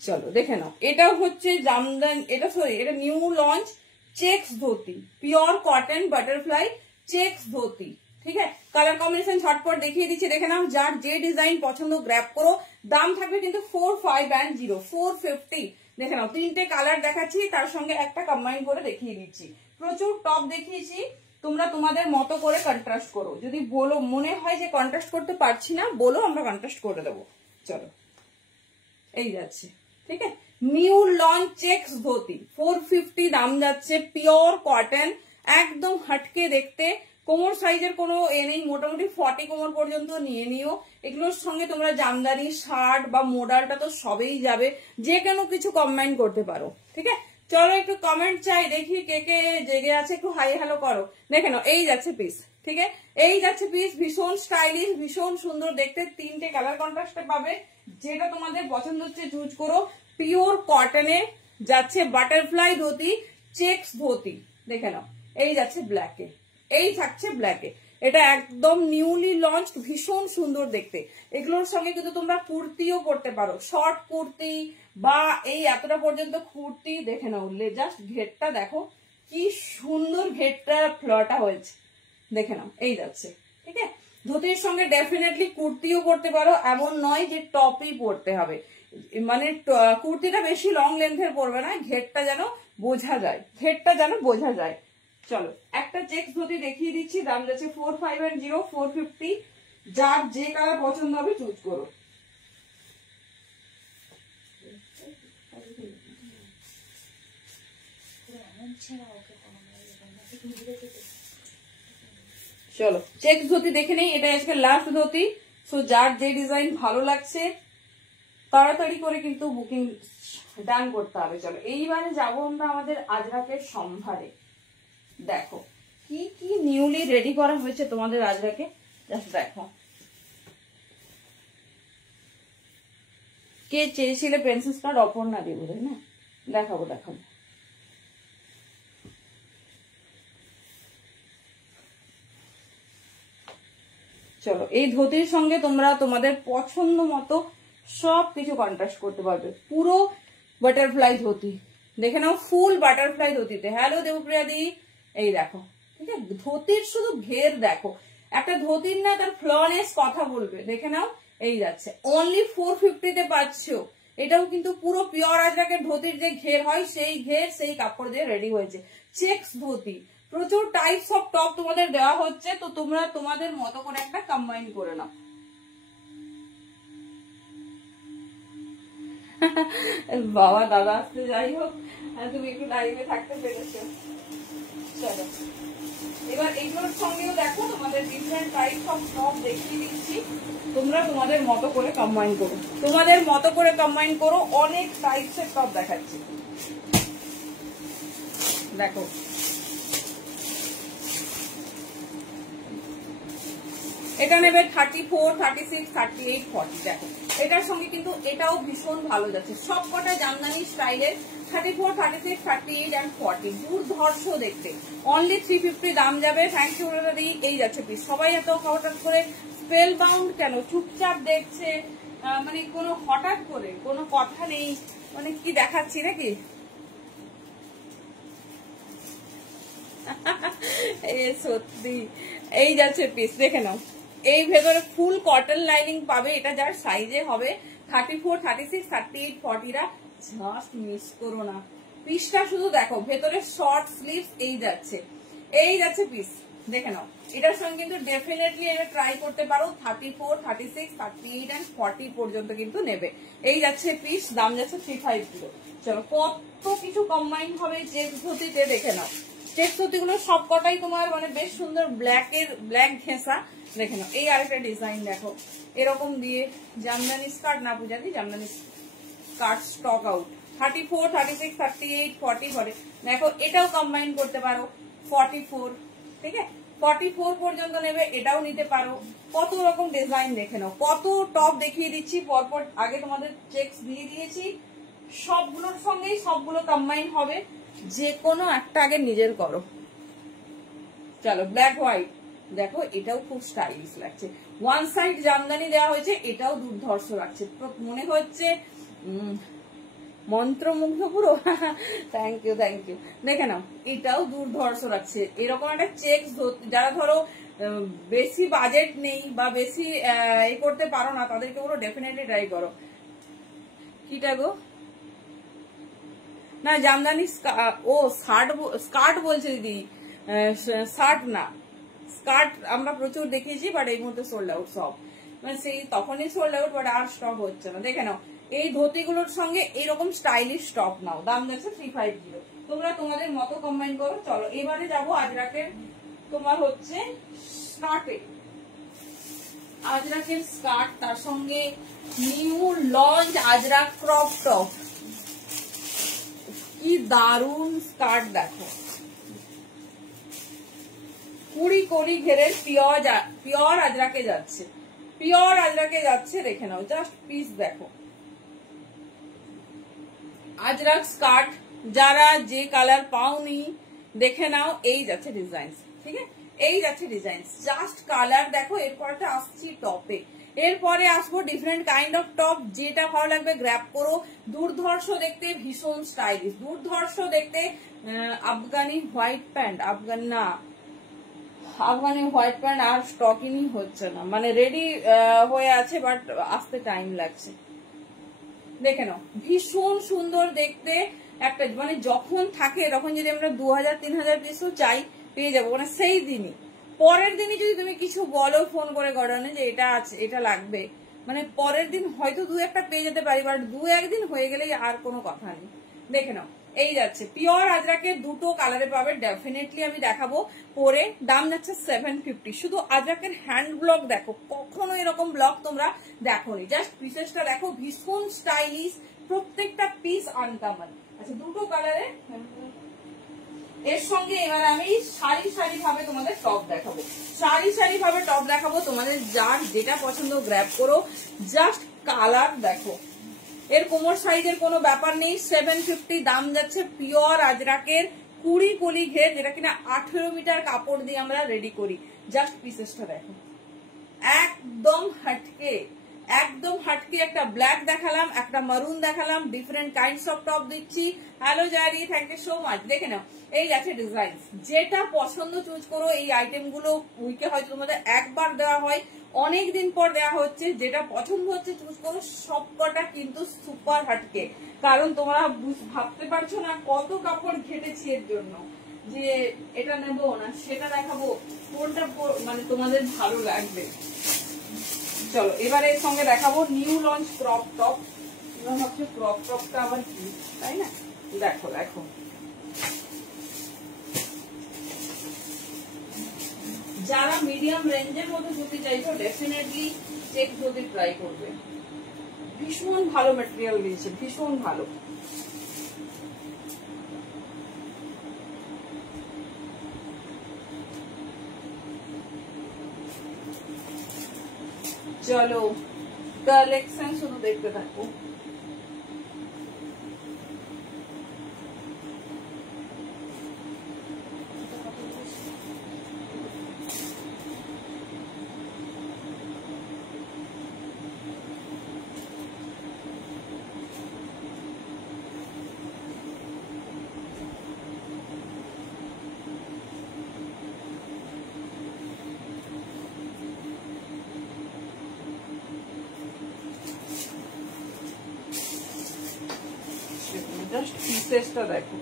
চলো দেখে নাও, এটাও হচ্ছে জামদানি, এটা new launch checks dhoti, pure cotton butterfly checks dhoti. ঠিক আছে, কালার কম্বিনেশন ঝটপট দেখিয়ে দিচ্ছি, দেখে নাও, যার যে ডিজাইন পছন্দ গ্র্যাব করো। দাম থাকবে কিন্তু 4510, 450। দেখে নাও, তিনটে কালার দেখাচ্ছি, তার সঙ্গে একটা কম্বাইন করে দেখিয়ে দিচ্ছি। প্রচুর টপ দেখিয়েছি, তোমরা তোমাদের মতো করে কন্ট্রাস্ট করো। যদি বলো মনে হয় যে কন্ট্রাস্ট করতে পারছি না, বলো, আমরা কন্ট্রাস্ট করে দেবো। চলো এই যাচ্ছে, ঠিক আছে, নিউ লঞ্চ চেক্স ধুতি 450 দাম যাচ্ছে, পিওর কটন, একদম হাটকে দেখতে। কোমর সাইজের কোনো এ নেই, মোটামুটি 40 কোমর পর্যন্ত নিয়ে নিও। এগুলোর সঙ্গে তোমরা জামদানি, শার্ট বা মোডালটা তো সবেই যাবে, যে কোনো কিছু কম্বাইন করতে পারো। ঠিক আছে, চলো একটু কমেন্ট চাই, দেখি কে কে জেগে আছে, একটু হাই হ্যালো করো। দেখে নাও, এই যাচ্ছে পিস, ঠিক আছে, এই যাচ্ছে পিস, ভীষণ স্টাইলিশ, ভীষণ সুন্দর দেখতে। তিনটে কালার কন্ট্রাস্টে পাবে, যেটা তোমাদের পছন্দ হচ্ছে চুজ করো। পিওর কটনে যাচ্ছে বাটারফ্লাই ধুতি, চেক্স ধুতি, দেখে নাও, এই যাচ্ছে ব্ল্যাকে, এই থাকছে ব্ল্যাকে। এটা একদম নিউলি লঞ্চ, ভীষণ সুন্দর দেখতে। এগুলোর সঙ্গে কিন্তু তোমরা কুর্তিও পরতে পারো, শর্ট কুর্তি বা এই এতটা পর্যন্ত কুর্তি। দেখে নাও, জাস্ট ঘেরটা দেখো, কি সুন্দর ঘেরটা ফ্লটা হয়েছে, দেখে নাও, এই যাচ্ছে, ঠিক আছে। ধুতির সঙ্গে ডেফিনেটলি কুর্তিও পরতে পারো, এমন নয় যে টপই পরতে হবে, মানে কুর্তিটা বেশি লং লেন্থের পরবে না, ঘেরটা যেন বোঝা যায়, ঘেরটা যেন বোঝা যায়। চলো একটা চেক্স ধুতি দেখিয়ে দিচ্ছি, দাম যাচ্ছে 4510, 450। যার যে কালার পছন্দ হবে চুজ করো। চলো চেক্স ধুতি দেখে নেই, এটা আজকে লাস্ট ধুতি। সো যার যে ডিজাইন ভালো লাগছে তাড়াতাড়ি করে কিন্তু বুকিং ডান করতে হবে। চলো এইবারে যাবো আমরা আমাদের আজরাকের সম্ভারে। দেখো কি কি নিউলি রেডি করা হয়েছে তোমাদের আজরাকে, জাস্ট দেখো। কে চেয়েছিলে প্রিন্সেস কাট? অপর্ণা দেবো, তাই না? দেখাবো দেখাবো। চলো এই ধুতির সঙ্গে তোমরা তোমাদের পছন্দ মতো সবকিছু কন্ট্রাস্ট করতে পারবে। পুরো বাটারফ্লাই ধুতি দেখে নাও, ফুল বাটারফ্লাই ধুতিতে। হ্যালো দেবপ্রিয়া দি, এই দেখো, ঠিক আছে? ধুতির শুধু ঘের দেখো, একটা ধুতির না তার ফ্লনেস কথা বলবে। দেখে নাও, এই যাচ্ছে অনলি 450-তে পাচ্ছ। এটাও কিন্তু পুরো পিওর আজরাকের ধুতির যে ঘের হয় সেই ঘের সেই কাপড় দিয়ে রেডি হয়েছে। চেক্স ধুতি, প্রচুর টাইপস অফ টপ তোমাদের দেওয়া হচ্ছে, তো তোমরা তোমাদের মতো করে একটা কম্বাইন করে নাও। বাবা দাদা আসতে, যাই হোক তুমি একটু লাইভে থাকতে পেরেছো। চলো এবার এইগুলোর সঙ্গেও দেখো তোমাদের ডিফারেন্ট টাইপস অফ টপ দেখিয়ে দিচ্ছি, তোমরা তোমাদের মতো করে কম্বাইন করো, তোমাদের মতো করে কম্বাইন করো। অনেক টাইপসের টপ দেখাচ্ছি, দেখো। এটা নেবে 34, 36, 38, 40। দেখো এটার সঙ্গে কিন্তু এটাও ভীষণ ভালো যাচ্ছে, সব কটা জামদানি স্টাইলের। 34, 36, 38 and 40 দুর্ধর্ষ দেখতে। অনলি 350 দাম যাবে। থ্যাংক ইউ দাদি। এই যাচ্ছে পিস। সবাই এত হঠাৎ করে স্পেল বাউন্ড কেন, চুপচাপ দেখছে, মানে কোনো হঠাৎ করে কোনো কথা নেই, মানে কি দেখাচ্ছি নাকি? সত্যি এই যাচ্ছে পিস, দেখে নাও। এই ভেতরে ফুল কটন লাইনিং পাবে, এটা যার সাইজে হবে 34, 36, 38, 40রা জাস্ট মিস করো না। পিসটা শুধু দেখো, ভেতরে শর্ট স্লিভস এই যাচ্ছে পিস, দেখে নাও। এটার সঙ্গে কিন্তু ডেফিনেটলি এটা ট্রাই করতে পারো। 34, 36, 38 and 40 পর্যন্ত কিন্তু নেবে। এই যাচ্ছে পিস, দাম যাচ্ছে 350। চলো কত কিছু কম্বাইন হবে চেক্স ধুতিতে, দেখে নাও। চেক্স ধুতিগুলো সব কটাই তোমার মানে বেশ সুন্দর ব্ল্যাক ঘেঁষা। দেখে নাও এই আরেকটা ডিজাইন দেখো, এরকম দিয়ে জামদানি স্কার্ট না পূজা দি, জামদানি স্কার্ট স্টক আউট। 34, 36, 38, 40 করে দেখো, এটাও কম্বাইন করতে পারো। 44, ঠিক আছে, 44 পর্যন্ত নেবে, এটাও নিতে পারো। কত রকম ডিজাইন দেখে নাও, কত টপ দেখিয়ে দিচ্ছি পরপর। আগে তোমাদের চেক্স দিয়ে দিয়েছি, সবগুলোর সঙ্গেই সবগুলো কম্বাইন হবে, যে কোনো একটা আগে নিজের করো। চলো ব্ল্যাক হোয়াইট দেখো, এটাও খুব স্টাইলিশ লাগছে। ওয়ান সাইড জামদানি দেওয়া হয়েছে, এটাও দুর্ধর্ষ লাগছে, মনে হচ্ছে মন্ত্রমুগ্ধ পুরো। Thank you thank you. দেখে নাও এটাও দুর্ধর্ষ লাগছে। এরকম একটা চেক্স যারা ধরো বেশি বাজেট নেই বা বেশি এ করতে পারো না, তাদেরকে পুরো ডেফিনেটলি ট্রাই করো। কিটা গো? না জামদানি ও স্কার্ট বলছে দিদি, শার্ট না, স্কার্ট আমরা প্রচুর দেখিয়েছি, বাট এই মুহূর্তে সোল্ড আউট সব, মানে সেই তখনই সোল্ড আউট, বাট আর স্টক হচ্ছে না। দেখে নাও এই ধুতিগুলোর সঙ্গে এরকম স্টাইলিশ টপ নাও, দাম যাচ্ছে 350। তোমরা তোমাদের মতো কম্বাইন করো। চলো এবারে যাবো আজরাকের, তোমার হচ্ছে স্কার্টে, আজরাকের স্কার্ট, তার সঙ্গে new launch Ajrak crop top. কি দারুন স্কার্ট দেখো, কুড়ি কড়ি ঘেরের পিওর আজরাকে যাচ্ছে, পিওর আজরাকে যাচ্ছে। দেখে নাও জাস্ট পিস দেখো, আজরাক স্কার্ট। যারা যে কালার পাওনি দেখে নাও, এই যাচ্ছে ডিজাইন, ঠিক আছে, এই যাচ্ছে ডিজাইন, জাস্ট কালার দেখো। এরপরটা আসছি টপে, এরপরে আসবো ডিফারেন্ট কাইন্ড অফ টপ। যেটা ভালো লাগবে গ্র্যাব করো। দুর্ধর্ষ দেখতে, ভীষণ স্টাইলিশ, দুর্ধর্ষ দেখতে। Afghani white pant, Afghani white pant আর স্টকিংই হচ্ছে না, মানে রেডি হয়ে আছে বাট আসতে টাইম লাগছে। দেখে নাও ভীষণ সুন্দর দেখতে একটা, মানে যখন থাকে তখন যদি আমরা 2000-3000 পিসও চাই পেয়ে যাবো, মানে সেই দিনই। পরের দিনই যদি তুমি কিছু বলো ফোন করে গড়ানে যে এটা আছে, এটা লাগবে, মানে পরের দিন হয়তো দু একটা পেয়ে যেতে পারি, বাট দু একদিন হয়ে গেলেই আর কোনো কথা নেই। দেখে নাও, এই যাচ্ছে পিওর আজরাকের দুটো কালারে পাবে, ডেফিনেটলি আমি দেখাবো পরে। দাম যাচ্ছে 750। শুধু আজরাকের হ্যান্ড ব্লক দেখো, কখনো এরকম ব্লক তোমরা দেখোনি। জাস্ট পিসেসটা দেখো, ভীষণ স্টাইলিশ, প্রত্যেকটা পিস আনকমন। আচ্ছা, দুটো কালারে। এর সঙ্গে এবার আমি সারি সারি ভাবে তোমাদের টপ দেখাবো, সারি সারি ভাবে টপ দেখাবো। তোমাদের যার যেটা পছন্দ গ্র্যাব করো। জাস্ট কালার দেখো, এর কোমর সাইজের কোনো ব্যাপার নেই। 750 দাম যাচ্ছে। পিওর আজরাকের 20 কলি ঘের, যেটা কিনা 18 মিটার কাপড় দিয়ে আমরা রেডি করি। জাস্ট পিসেসটা দেখো, একদম হাটকে, একদম হাটকে। একটা ব্ল্যাক দেখালাম, একটা মারুন দেখালাম, ডিফারেন্ট কাইন্ডস অফ টপ দিচ্ছি। হ্যালো জারি, থ্যাংক ইউ সো মাচ। দেখে নাও, এই আছে ডিজাইন, যেটা পছন্দ চুজ করো। এই আইটেম গুলো উইকে হয়তো তোমাদের একবার দেওয়া হয়, অনেকদিন পর দেওয়া হচ্ছে। যেটা পছন্দ হচ্ছে চুজ করো। সবকটা কিন্তু সুপার হাটকে, কারণ তোমরা ভাবতে পারছো না কত কাপড় ঘেটেছি এর জন্য, যে এটা নেবো না সেটা দেখাবো, কোনটা মানে তোমাদের ভালো লাগবে। চলো এবারে এর সঙ্গে দেখাবো নিউ লঞ্চ ক্রপ টপ। ভাবছো ক্রপ টপটা আবার কি, তাই না? দেখো দেখো, যারা মিডিয়াম রেঞ্জের মধ্যে জুতি চাইছো ডেফিনেটলি চেক যদি ট্রাই করবে। ভীষণ ভালো ম্যাটেরিয়াল দিয়েছে, ভীষণ ভালো। চলো কালেকশন শুধু দেখতে থাকো। জাস্ট পিসেসটা দেখো,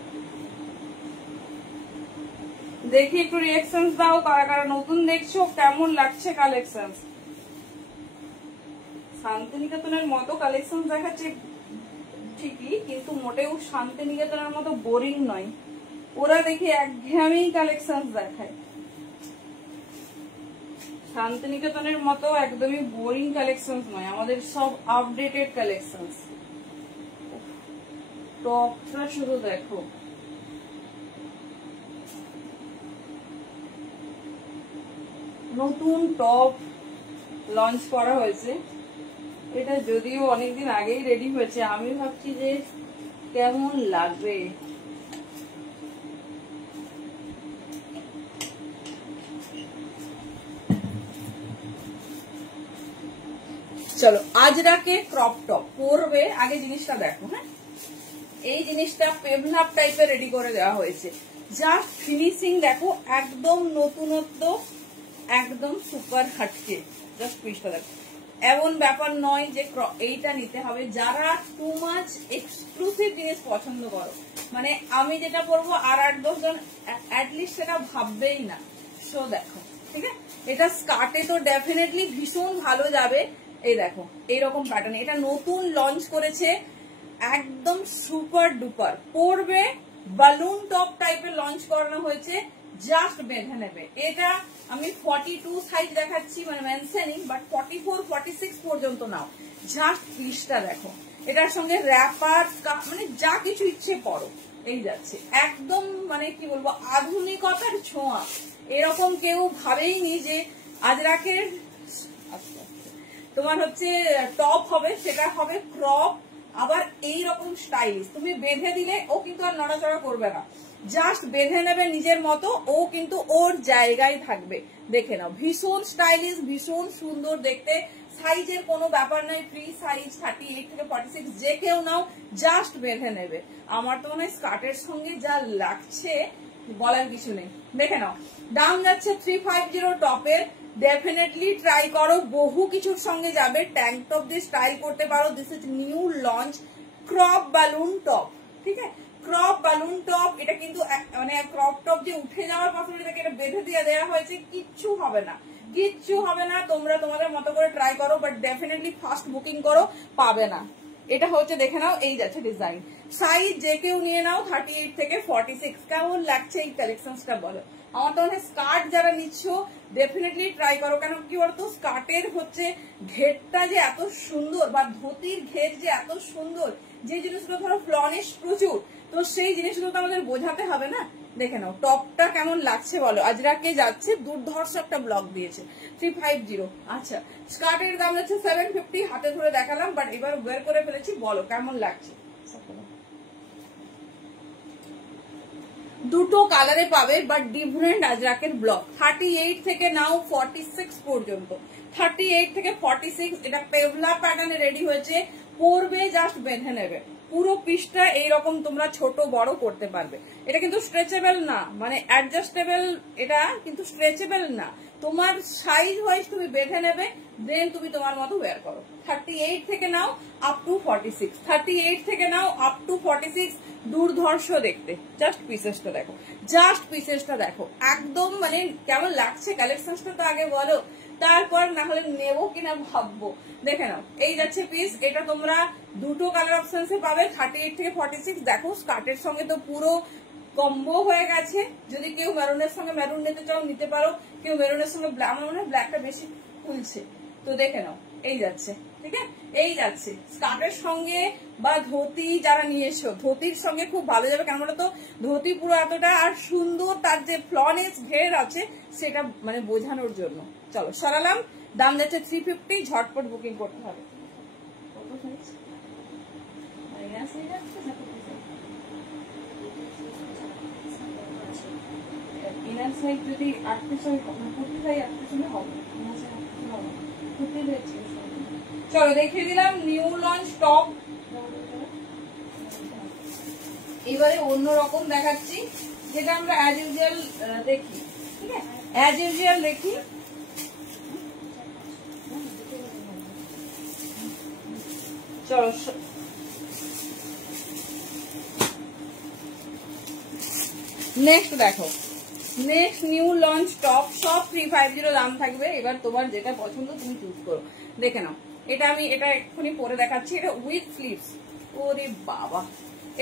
দেখি একটু রিঅ্যাকশন দাও। কারা কারা নতুন দেখছো, কেমন লাগছে কালেকশন? শান্তিনিকেতনের মতো কালেকশন দেখাচ্ছে ঠিকই, কিন্তু মোটেও শান্তিনিকেতনের মতো বোরিং নয়। ওরা দেখি একঘেয়েমি কালেকশন দেখায়, শান্তিনিকেতনের মতো একদমই বোরিং কালেকশন নয়। আমাদের সব আপডেটেড কালেকশন। টপটা শুধু দেখো, নতুন টপ লঞ্চ করা হয়েছে। এটা যদিও অনেকদিন আগেই রেডি হয়েছে, আমি ভাবছি যে কেমন লাগবে। চলো আজরাকে ক্রপ টপ পরবে, আগে জিনিসটা দেখো। হ্যাঁ, এই জিনিসটা পেভনাপ টাইপের রেডি করে দেওয়া হয়েছে। জাস্ট ফিনিশিং দেখো, একদম নতুনত্ব, একদম সুপার হাটকে। জাস্ট পিসটা দেখো, এমন ব্যাপার নয় যে এইটা নিতে হবে। যারা টু মাচ এক্সক্লুসিভ জিনিস পছন্দ করো, মানে আমি যেটা পরবো আর 8-10 জন অ্যাটলিস্ট সেটা ভাববেই না। সো দেখো, ঠিক আছে, এটা স্কার্টে তো ডেফিনেটলি ভীষণ ভালো যাবে। এই দেখো এইরকম প্যাটার্ন, এটা নতুন লঞ্চ করেছে, একদম সুপার ডুপার পরবে। বালুন টপ টাইপের লঞ্চ করানো হয়েছে, জাস্ট বেঁধে নেবে। এটা আমি 42 সাইজ দেখাচ্ছি, মানে মেনশনিং, বাট 44-46 পর্যন্ত নাও। জাস্ট পিসটা দেখো, এটার সঙ্গে র্যাপার মানে যা কিছু ইচ্ছে পরো। এই যাচ্ছে একদম, মানে কি বলবো, আধুনিকতার ছোঁয়া। এরকম কেউ ভাবেইনি যে আজরাকের তোমার হচ্ছে টপ হবে, সেটা হবে ক্রপ, আবার এইরকম স্টাইলিশ। তুমি বেঁধে দিলে ও কিন্তু আর নড়াচড়া করবে না, জাস্ট বেঁধে নেবে নিজের মতো, ও কিন্তু ওর জায়গায় থাকবে। দেখে নাও, ভীষণ স্টাইলিশ, ভীষণ সুন্দর দেখতে। সাইজের কোনো ব্যাপার নাই, ফ্রি সাইজ 38 থেকে 46 যে কেউ নাও, জাস্ট বেঁধে নেবে। আমার তো মনে হয় স্কার্টের সঙ্গে যা লাগছে বলার কিছু নেই। দেখে নাও, দাম যাচ্ছে 350 টপের। ডেফিনেটলি ট্রাই করো, বহু কিছুর সঙ্গে যাবে। ট্যাঙ্ক টপ দিয়ে স্টাইল করতে পারো। This is new launch crop balloon top, ঠিক আছে, ক্রপ বালুন টপ, এটা কিন্তু মানে ক্রপ টপ যে উঠে যাওয়ার পসিবিলিটি, এটা বেঁধে দিয়ে দেওয়া হয়েছে, কিচ্ছু হবে না, কিচ্ছু হবে না। তোমরা তোমাদের মতো করে ট্রাই করো, বাট ডেফিনেটলি ফার্স্ট বুকিং করো, পাবে না। এটা হচ্ছে দেখে নাও, এই যাচ্ছে ডিজাইন। সাইজ যে কেউ নিয়ে নাও 38 থেকে 46। কেমন লাগছে এই কালেকশনটা বলো? আমার তো মনে স্কার্ট যারা নিচ্ছ ডেফিনেটলি ট্রাই করো। কেন কি বলতো, স্কার্টের হচ্ছে ঘেরটা যে এত সুন্দর, বা ধুতির ঘের যে এত সুন্দর, যে জিনিসগুলো ধরো ফ্লনেশ প্রচুর, তো সেই জিনিসগুলো তো আমাদের বোঝাতে হবে না। দেখে নাও টপটা কেমন লাগছে বলো। আজরাকে যাচ্ছে, দুর্ধর্ষ একটা ব্লক দিয়েছে 350। আচ্ছা, স্কার্টের দাম যাচ্ছে 750, হাতে ধরে দেখালাম, বাট এবার বের করে ফেলেছি, বলো কেমন লাগছে। দুটো কালারে পাবে, বাট ডিফারেন্ট আজরাকের ব্লক। 38 থেকে নাও 46 পর্যন্ত, 38 থেকে 46। এটা পেভলা প্যাটার্নে রেডি হয়েছে, পরবে জাস্ট বেঁধে নেবে। পুরো পিসটা এইরকম তোমরা ছোট বড় করতে পারবে। এটা কিন্তু স্ট্রেচেবল না, মানে অ্যাডজাস্টেবল, এটা কিন্তু স্ট্রেচেবল না। তোমার সাইজ ওয়াইজ তুমি বেঁধে নেবে, দেন তুমি তোমার মতো ওয়্যার করো। 38 থেকে নাও আপ টু 46, 38 থেকে নাও আপ টু 46। দুর্ধর্ষ দেখতে, জাস্ট পিসেসটা দেখো, জাস্ট পিসেসটা দেখো, একদম মানে কেমন লাগছে কালেকশনটা তো আগে বলো, তারপর না হলে নেবো কিনা ভাববো। দেখে নাও, এই যাচ্ছে পিস। এটা তোমরা দুটো কালার অপশনসে পাবে, 38 থেকে 46। দেখো স্কার্টের সঙ্গে তো পুরো কম্বো হয়ে গেছে। যদি কেউ মেরুনের সঙ্গে মেরুন নিতে চাও নিতে পারো, কেউ মেরুনের সঙ্গে আমার মনে হয় ব্ল্যাকটা বেশি খুলছে, তো দেখে নাও এই যাচ্ছে, ঠিক আছে, এই যাচ্ছে স্কার্টের সঙ্গে। বা ধুতি যারা নিয়েছো, ধুতির সঙ্গে খুব ভালো যাবে। কেন বলতো, ধুতি পুরো এতটা আর সুন্দর, তার যে ফ্লনেস ঘের আছে সেটা মানে বোঝানোর জন্য। চলো সরালাম, দাম যাচ্ছে 350, ঝটপট বুকিং করতে হবে। ইনার সাইড যদি 38 হবে, চলো দেখিয়ে দিলাম নিউ লঞ্চ টপ। এবারে অন্যরকম দেখাচ্ছি, যেটা আমরা অ্যাজ ইউজুয়াল দেখি, ঠিক আছে, অ্যাজ ইউজুয়াল দেখি। চলো নেক্সট দেখো, নেক্সট নিউ লঞ্চ টপ, সব 350 দাম থাকবে। এবার তোমার যেটা পছন্দ তুমি চুজ করো। দেখে নাও, এটা আমি এটা এক্ষুনি পরে দেখাচ্ছি। এটা উইথ স্লিভস, ওরে বাবা,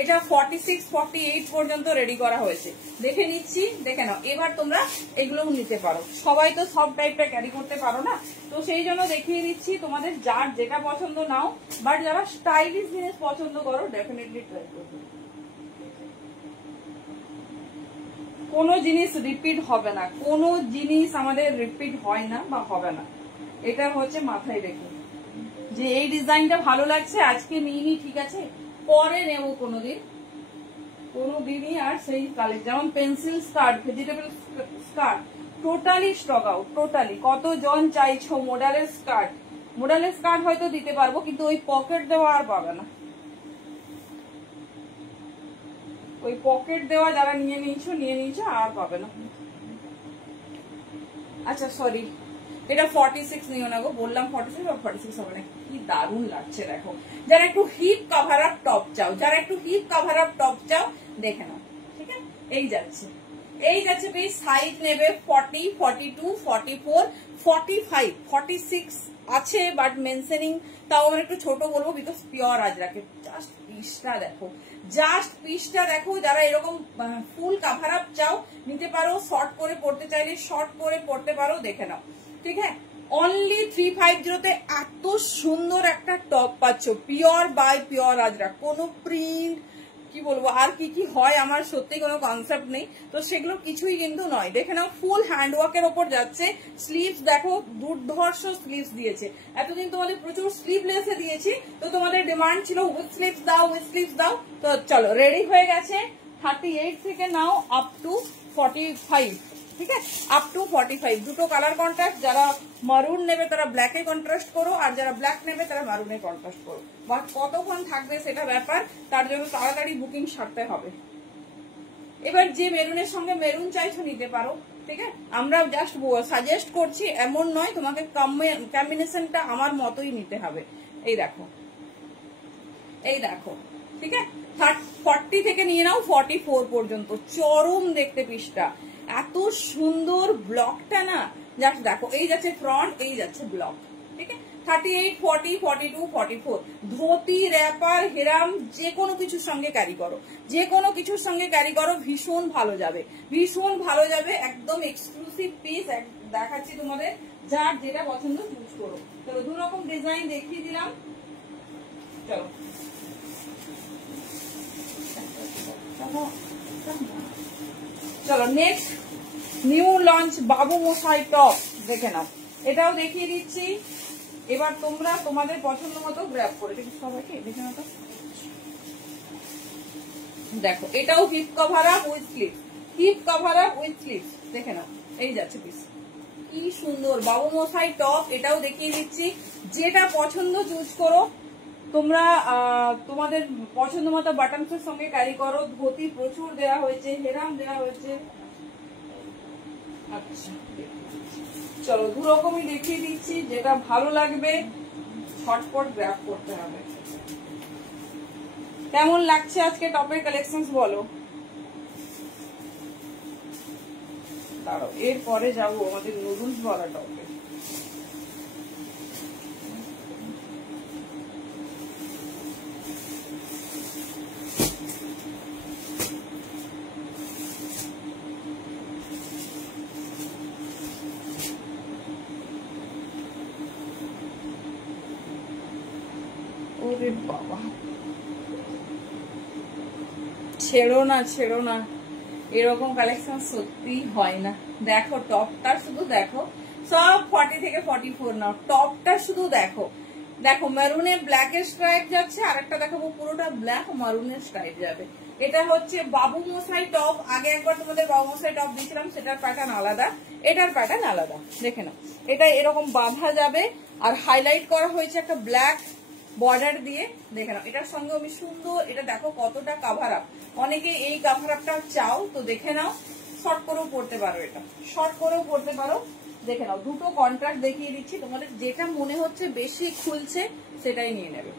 এটা 46, 48 পর্যন্ত রেডি করা হয়েছে। দেখে নিচ্ছি, দেখে নাও। এবার তোমরা এগুলোও নিতে পারো, সবাই তো সব টাইপটা ক্যারি করতে পারো না, তো সেই জন্য দেখিয়ে দিচ্ছি। তোমাদের যার যেটা পছন্দ নাও, বাট যারা স্টাইলিশ জিনিস পছন্দ করো ডেফিনেটলি ট্রাই করবে। কোনো জিনিস রিপিট হবে না, কোনো জিনিস আমাদের রিপিট হয় না বা হবে না, এটা হচ্ছে মাথায় রেখে। যে এই ডিজাইনটা ভালো লাগছে আজকে নিয়ে নি, ঠিক আছে, পরে নেবো কোনোদিনই আর সেই কালেক্ট। যেমন pencil skirt, vegetable skirt totally stock out, totally. কতজন চাইছো মডেলের স্কার্ট? মডেলের স্কার্ট হয়তো দিতে পারবো, কিন্তু ওই পকেট দেওয়া আর পাবে না। ওই পকেট দেওয়া যারা নিয়ে নিয়েছো আর পাবে না। আচ্ছা সরি, এটা 46 নিও না গো, বললাম 46 বা 46 হবে না। কি দারুণ লাগছে দেখো। যারা একটু হিপ কভার আপ টপ চাও, যারা একটু হিপ কভার আপ টপ চাও, দেখে নাও, ঠিক আছে, এই যাচ্ছে, এই যাচ্ছে। বেশ সাইজ নেবে 40, 42, 44, 45, 46 আছে, বাট মেনশনিং তাও আমরা একটু ছোট বলবো, বিকজ পিওর আজরাকে। জাস্ট পিসটা দেখো, জাস্ট পিসটা দেখো। যারা এরকম ফুল কাভার আপ চাও নিতে পারো, শর্ট করে পড়তে চাইলে শর্ট করে পড়তে পারো, দেখে নাও, ঠিক আছে। অনলি 350 এত সুন্দর একটা টপ পাচ্ছ, পিওর বাই পিওর আজরা। কোনো প্রিন্ট কি বলবো আর কি কি হয় আমার সত্যি কোনো কনসেপ্ট নেই, তো সেগুলো কিছুই কিন্তু নয়। দেখে নাও, ফুল হ্যান্ডওয়ার্কের ওপর যাচ্ছে। স্লিভস দেখো, দুর্ধর্ষ স্লিভস দিয়েছে। এতদিন তোমাদের প্রচুর স্লিভলেসে দিয়েছি, তো তোমাদের ডিমান্ড ছিল উইথ স্লিভস দাও, উইথ স্লিভস দাও। তো চলো রেডি হয়ে গেছে। 38 থেকে নাও আপ টু 45, ঠিক আছে, আপ টু 45। দুটো কালার কন্ট্রাস্ট। যারা মারুন নেবে তারা ব্ল্যাকে কন্ট্রাস্ট করো, আর যারা ব্ল্যাক নেবে তারা মারুনে কন্ট্রাস্ট করো। বা কতক্ষণ থাকবে সেটা ব্যাপার, তার জন্য তাড়াতাড়ি বুকিং সারতে হবে। এবার যে মেরুনের সঙ্গে মেরুন চাইছো নিতে পারো, ঠিক আছে। আমরা জাস্ট সাজেস্ট করছি, এমন নয় তোমাকে কম্বিনেশনটা আমার মতোই নিতে হবে। এই দেখো, এই দেখো, ঠিক আছে। 40 থেকে নিয়ে নাও 44 পর্যন্ত, চরম দেখতে পিসটা, এত সুন্দর ব্লকটা না, জাস্ট দেখো। এই যাচ্ছে ফ্রন্ট, এই যাচ্ছে ব্লক, ঠিক আছে। 38, 40, 42, 44 ধুতি, র্যাপার, হেরাম যে কোনো কিছুর সঙ্গে ক্যারি করো, যে কোনো কিছুর সঙ্গে ক্যারি করো, ভীষণ ভালো যাবে, ভীষণ ভালো যাবে। একদম এক্সক্লুসিভ পিস দেখাচ্ছি তোমাদের, যার যেটা পছন্দ চুজ করো। চলো 2 রকম ডিজাইন দেখিয়ে দিলাম। চলো চলো নেক্সট নিউ লঞ্চ বাবু মশাই টপ দেখে নাও, এটাও দেখিয়ে দিচ্ছি। এবার তোমরা তোমাদের পছন্দ মতো গ্র্যাব করে সবাইকে দেখে নাও। দেখো এটাও hip cover up with sleeve, hip cover up with sleeve দেখে নাও। এই যাচ্ছে পিস, কি সুন্দর বাবু মশাই টপ, এটাও দেখিয়ে দিচ্ছি। যেটা পছন্দ চুজ করো তোমরা, তোমাদের পছন্দ মতো বাটনস এর সঙ্গে ক্যারি করো। ধুতি প্রচুর দেওয়া হয়েছে, হেরাম দেওয়া হয়েছে। আচ্ছা চলো 2 রকমই দেখিয়ে দিচ্ছি, যেটা ভালো লাগবে ঝটপট গ্র্যাব করতে হবে। কেমন লাগছে আজকে টপের কালেকশনস বলো। দাঁড়াও এরপরে যাবো আমাদের নুডলস বলা টপে। ওরে বাবা, ছেড়ো না ছেড়ো না, এরকম কালেকশন সত্যি হয় না। দেখো টপটা শুধু দেখো, সব 40 থেকে 44 নাও, টপটা শুধু দেখো। দেখো মেরুনে ব্ল্যাকের স্ট্রাইপ যাচ্ছে, আর একটা দেখাবো পুরোটা ব্ল্যাক মারুনের স্ট্রাইপ যাবে। এটা হচ্ছে বাবু মশাই টপ। আগে একবার তোমাদের বাবু মশাই টপ দিয়েছিলাম, সেটার প্যাটার্ন আলাদা, এটার প্যাটার্ন আলাদা। দেখে নাও, এটা এরকম বাঁধা যাবে, আর হাইলাইট করা হয়েছে একটা ব্ল্যাক বর্ডার দিয়ে। দেখে নাও এটার সঙ্গে আমি সুন্দর, এটা দেখো কতটা কাভার আপ, অনেকে এই কাভার আপটা চাও তো দেখে নাও। শর্ট করেও পড়তে পারো, এটা শর্ট করেও পড়তে পারো। দেখে নাও দুটো কন্ট্রাস্ট দেখিয়ে দিচ্ছি, তোমাদের যেটা মনে হচ্ছে বেশি খুলছে সেটাই নিয়ে নেবে।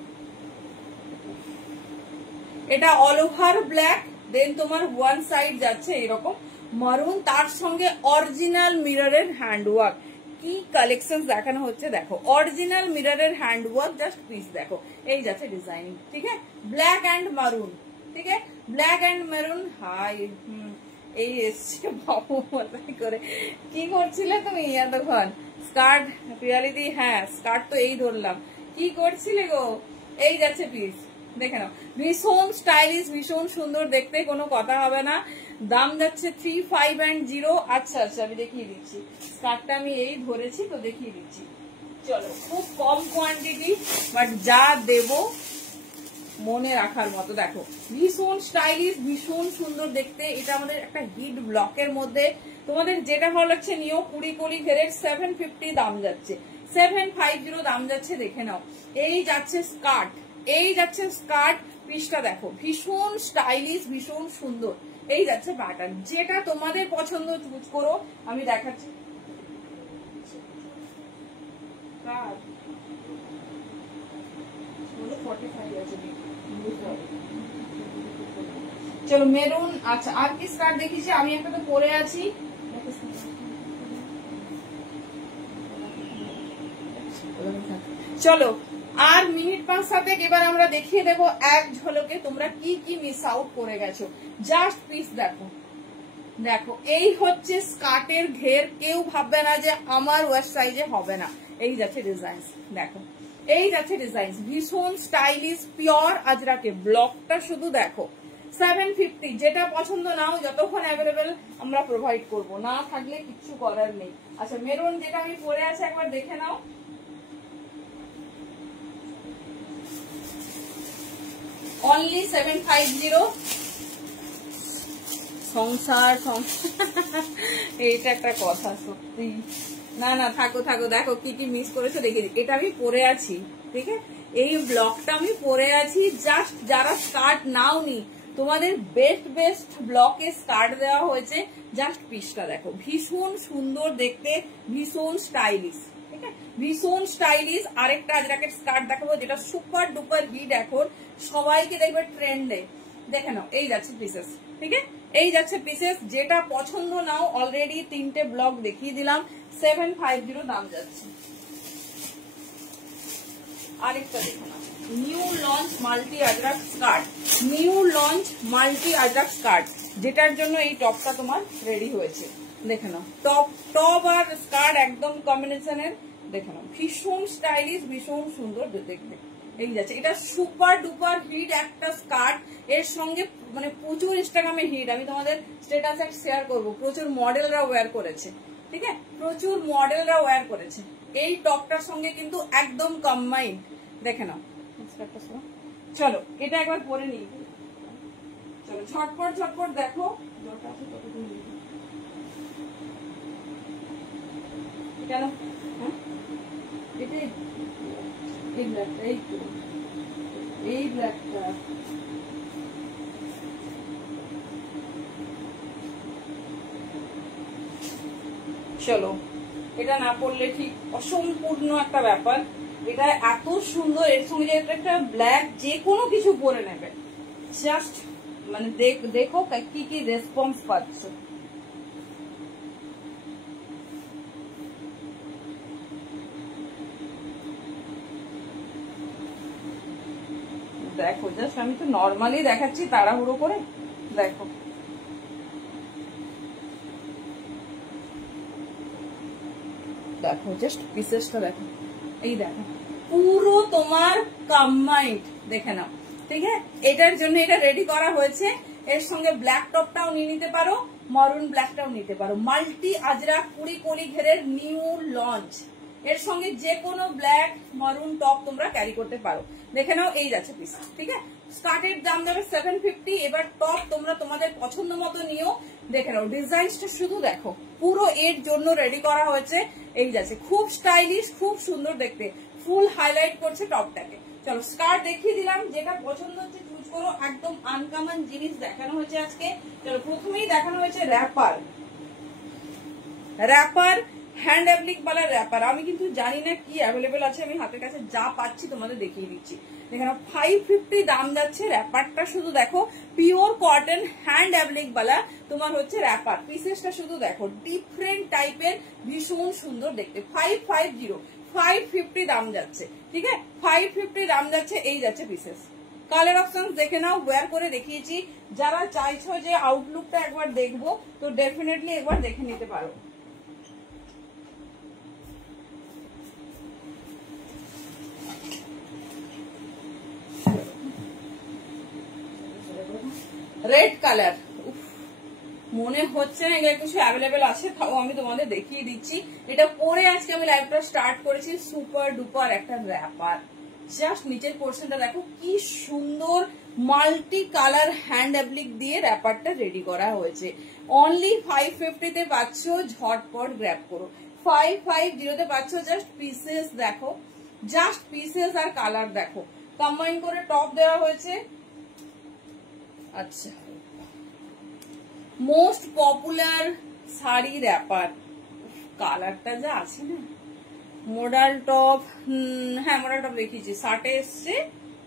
এটা অল ওভার ব্ল্যাক, দেন তোমার ওয়ান সাইড যাচ্ছে এরকম মারুন, তার সঙ্গে অরিজিনাল মিররের হ্যান্ডওয়ার্ক। কি কালেকশন দেখানো হচ্ছে দেখো, অরিজিনাল মিররের হ্যান্ডওয়ার্ক, জাস্ট পিস দেখো। এই যাচ্ছে ডিজাইন, ঠিক আছে, ব্ল্যাক অ্যান্ড মারুন, ঠিক আছে, ব্ল্যাক অ্যান্ড মেরুন। হাই এই এসছে বাবু মশাই করে। কি করছিলে তুমি এতক্ষণ? স্কার্ট রিয়ালিটি, হ্যাঁ স্কার্ট তো এই ধরলাম। কি করছিলে গো? এই যাচ্ছে পিস দেখে নাও, ভীষণ স্টাইলিশ, ভীষণ সুন্দর দেখতে, কোনো কথা হবে না। দাম যাচ্ছে 3510। আচ্ছা আচ্ছা আমি দেখিয়ে দিচ্ছি, স্কার্টটা আমি এই ধরেছি তো দেখিয়ে দিচ্ছি। চলো খুব কম কোয়ান্টিটি, বাট যা দেব মনে রাখার মতো। দেখো ভীষণ স্টাইলিশ, ভীষণ সুন্দর দেখতে। এটা আমাদের একটা হিট ব্লকের মধ্যে, তোমাদের যেটা ভালো লাগছে নিও। 20 কলি ঘেরের 750 দাম যাচ্ছে, 750 দাম যাচ্ছে। দেখে নাও এই যাচ্ছে স্কার্ট, এই যাচ্ছে স্কার্ট, পিসটা দেখো ভীষণ স্টাইলিশ, ভীষণ সুন্দর। এই যাচ্ছে প্যাটার্ন, যেটা তোমাদের পছন্দ চুজ করো। আমি দেখাচ্ছি, চলো মেরুন। আচ্ছা আর কি স্কার্ট দেখিয়েছি, আমি একটা তো পরে আছি। চলো আর মিনিট 5-7 এবার আমরা দেখিয়ে দেবো এক ঝলকে তোমরা কি কি মিস আউট করে গেছো। জাস্ট পিস দেখো, দেখো এই হচ্ছে স্কার্টের ঘের। কেউ ভাববে না যে আমার ওয়েস্ট সাইজে হবে না। এই যাচ্ছে ডিজাইন, দেখো এই যাচ্ছে ডিজাইন, ভীষণ স্টাইলিশ, পিওর আজরাকে। ব্লকটা শুধু দেখো, 750। যেটা পছন্দ নাও, যতক্ষণ অ্যাভেলেবেল আমরা প্রোভাইড করব, না থাকলে কিচ্ছু করার নেই। আচ্ছা মেরুন যেটা আমি পরে আছি একবার দেখে নাও, অনলি 750। সংসার এইটা একটা কথা সত্যি। না না থাকো থাকো, দেখো কি কি মিস করেছো দেখে। এটা আমি পরে আছি, ঠিক আছে, এই ব্লকটা আমি পরে আছি। জাস্ট যারা স্কার্ট নাওনি, তোমাদের বেস্ট বেস্ট ব্লকে স্কার্ট দেওয়া হয়েছে। জাস্ট পিসটা দেখো, ভীষণ সুন্দর দেখতে, ভীষণ স্টাইলিশ, ঠিক আছে, ভীষণ স্টাইলিশ। আরেকটা আজরাকের স্কার্ট দেখাবো, যেটা সুপার ডুপার হিট এখন, সবাইকে দেখবে ট্রেন্ডে। দেখে নাও এই যাচ্ছে পিসেস, ঠিক আছে, এই যাচ্ছে পিসেস। যেটা পছন্দ নাও, অলরেডি 3টে ব্লক দেখিয়ে দিলাম। 750 দাম যাচ্ছে। আরেকটা দেখো না, new launch multi Ajrak skirt, new launch multi Ajrak skirt, যেটার জন্য এই টপটা তোমার রেডি হয়েছে। দেখে নাও, টপ আর স্কার্ট একদম কম্বিনেশনের। দেখে নাও, ভীষণ স্টাইলিশ, ভীষণ সুন্দর দেখতে। এই যাচ্ছে, এটা সুপার ডুপার হিট একটা স্কার্ট। এর সঙ্গে মানে প্রচুর ইনস্টাগ্রামে হিট, আমি তোমাদের স্ট্যাটাসে শেয়ার করবো। প্রচুর মডেলরা ওয়্যার করেছে, ঠিক আছে, প্রচুর মডেলরা ওয়্যার করেছে। এই টপটার সঙ্গে কিন্তু একদম কম্বাইন। দেখে নাও, চলো এটা একবার পরে নিই। চলো ঝটপট ঝটপট দেখো। কেন হ্যাঁ, এটা এই ব্ল্যাকটা, এই ব্ল্যাকটা চলো, এটা না পড়লে ঠিক অসম্পূর্ণ একটা ব্যাপার। এটা এত সুন্দর, এর সঙ্গে একটা ব্ল্যাক যে কোনো কিছু পরে নেবে। জাস্ট মানে দেখো কি কি রেসপন্স পাচ্ছ। দেখো জাস্ট, আমি তো নর্মালি দেখাচ্ছি তাড়াহুড়ো করে। দেখো দেখো জাস্ট পিসেসটা দেখো, এই দেখো পুরো তোমার কম্বাইন্ড। দেখে নাও, ঠিক আছে, এটার জন্য এটা রেডি করা হয়েছে। এর সঙ্গে ব্ল্যাক টপটাও নিয়ে নিতে পারো, মরুন ব্ল্যাকটাও নিতে পারো। মাল্টি আজরাক কুড়ি কলি ঘেরের নিউ লঞ্চ, এর সঙ্গে যে কোনো ব্ল্যাক মরুন টপ তোমরা ক্যারি করতে পারো। দেখে নাও, এই যাচ্ছে পিস, ঠিক আছে। স্কার্টের দাম যাবে 750। এবার টপ তোমরা তোমাদের পছন্দ মতো নিও। দেখে নাও, ডিজাইনটা শুধু দেখো, পুরো এর জন্য রেডি করা হয়েছে। এই যাচ্ছে, খুব স্টাইলিশ, খুব সুন্দর দেখতে, ফুল হাইলাইট করছে টপটাকে। চলো স্কার্ট দেখিয়ে দিলাম, যেটা পছন্দ হচ্ছে চুজ করো। একদম আনকমন জিনিস দেখানো হয়েছে আজকে। চলো প্রথমেই দেখানো হয়েছে র্যাপার, র্যাপার হ্যান্ড অ্যাপ্লিক वाला র্যাপার। আমি কিন্তু জানি না কি অ্যাভেলেবেল আছে, আমি হাতের কাছে যা পাচ্ছি তোমাদের দেখিয়ে দিচ্ছি। দেখেন 550 দাম যাচ্ছে। র্যাপারটা শুধু দেখো, পিওর কটন হ্যান্ড অ্যাপ্লিক वाला তোমার হচ্ছে র্যাপার। পিসেসটা শুধু দেখো, ডিফারেন্ট টাইপের, ভীষণ সুন্দর দেখতে। 550 দাম যাচ্ছে, ঠিক আছে, 550 দাম যাচ্ছে। এই যাচ্ছে পিসেস। কালার অপশন দেখে নাও, ওয়্যার করে দেখিয়েছি। যারা চাইছো যে আউটলুকটা একবার দেখবো, তো ডেফিনেটলি একবার দেখে নিতে পারো। রেড কালার, মনে হচ্ছে না এগুলো কিছু অ্যাভেলেবেল আছে, তাও আমি তোমাদের দেখিয়ে দিচ্ছি। এটা পরে আজকে আমি লাইভটা স্টার্ট করেছি। সুপার ডুপার একটা র্যাপার, জাস্ট নিচের পোর্শনটা দেখো কি সুন্দর, মাল্টি কালার হ্যান্ড অ্যাপ্লিক দিয়ে র্যাপারটা রেডি করা হয়েছে। অনলি 550 তে পাচ্ছ, ঝটপট গ্র্যাব করো। 550 তে পাচ্ছ। জাস্ট পিসেস দেখো, জাস্ট পিসেস আর কালার দেখো, কম্বাইন করে টপ দেওয়া হয়েছে। আচ্ছা, মোস্ট পপুলার শাড়ি র্যাপার, কালারটা যা আছে না, মডাল টপ। হ্যাঁ মডাল টপ দেখিয়েছি, শার্টে এসছে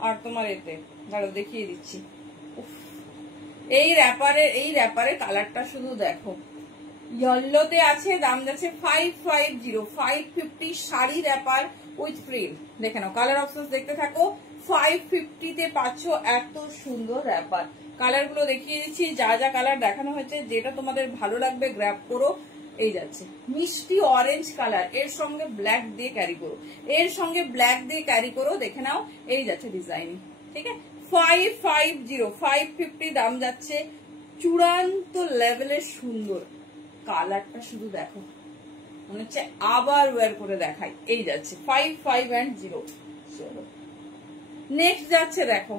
আর তোমার এতে, দাঁড়াও দেখিয়ে দিচ্ছি। এই র্যাপারে কালারটা শুধু দেখো, ইয়েলোতে আছে। দাম যাচ্ছে 550 শাড়ি র্যাপার উইথ ফ্রিল। দেখে নাও, কালার অপশন দেখতে থাকো। 550 তে পাচ্ছ এত সুন্দর র্যাপার। কালার গুলো দেখিয়ে দিচ্ছি, যা যা কালার দেখানো হয়েছে, যেটা তোমাদের ভালো লাগবে গ্র্যাব করো। এই যাচ্ছে মিষ্টি অরেঞ্জ কালার, এর সঙ্গে ব্ল্যাক দিয়ে ক্যারি করো, এর সঙ্গে ব্ল্যাক দিয়ে ক্যারি করো। দেখে নাও, এই যাচ্ছে ডিজাইন, ঠিক আছে। 550 দাম যাচ্ছে। চূড়ান্ত লেভেলের সুন্দর, কালারটা শুধু দেখো, মনে হচ্ছে আবার ওয়্যার করে দেখাই। এই যাচ্ছে 55 চলো নেক্সট যাচ্ছে, দেখো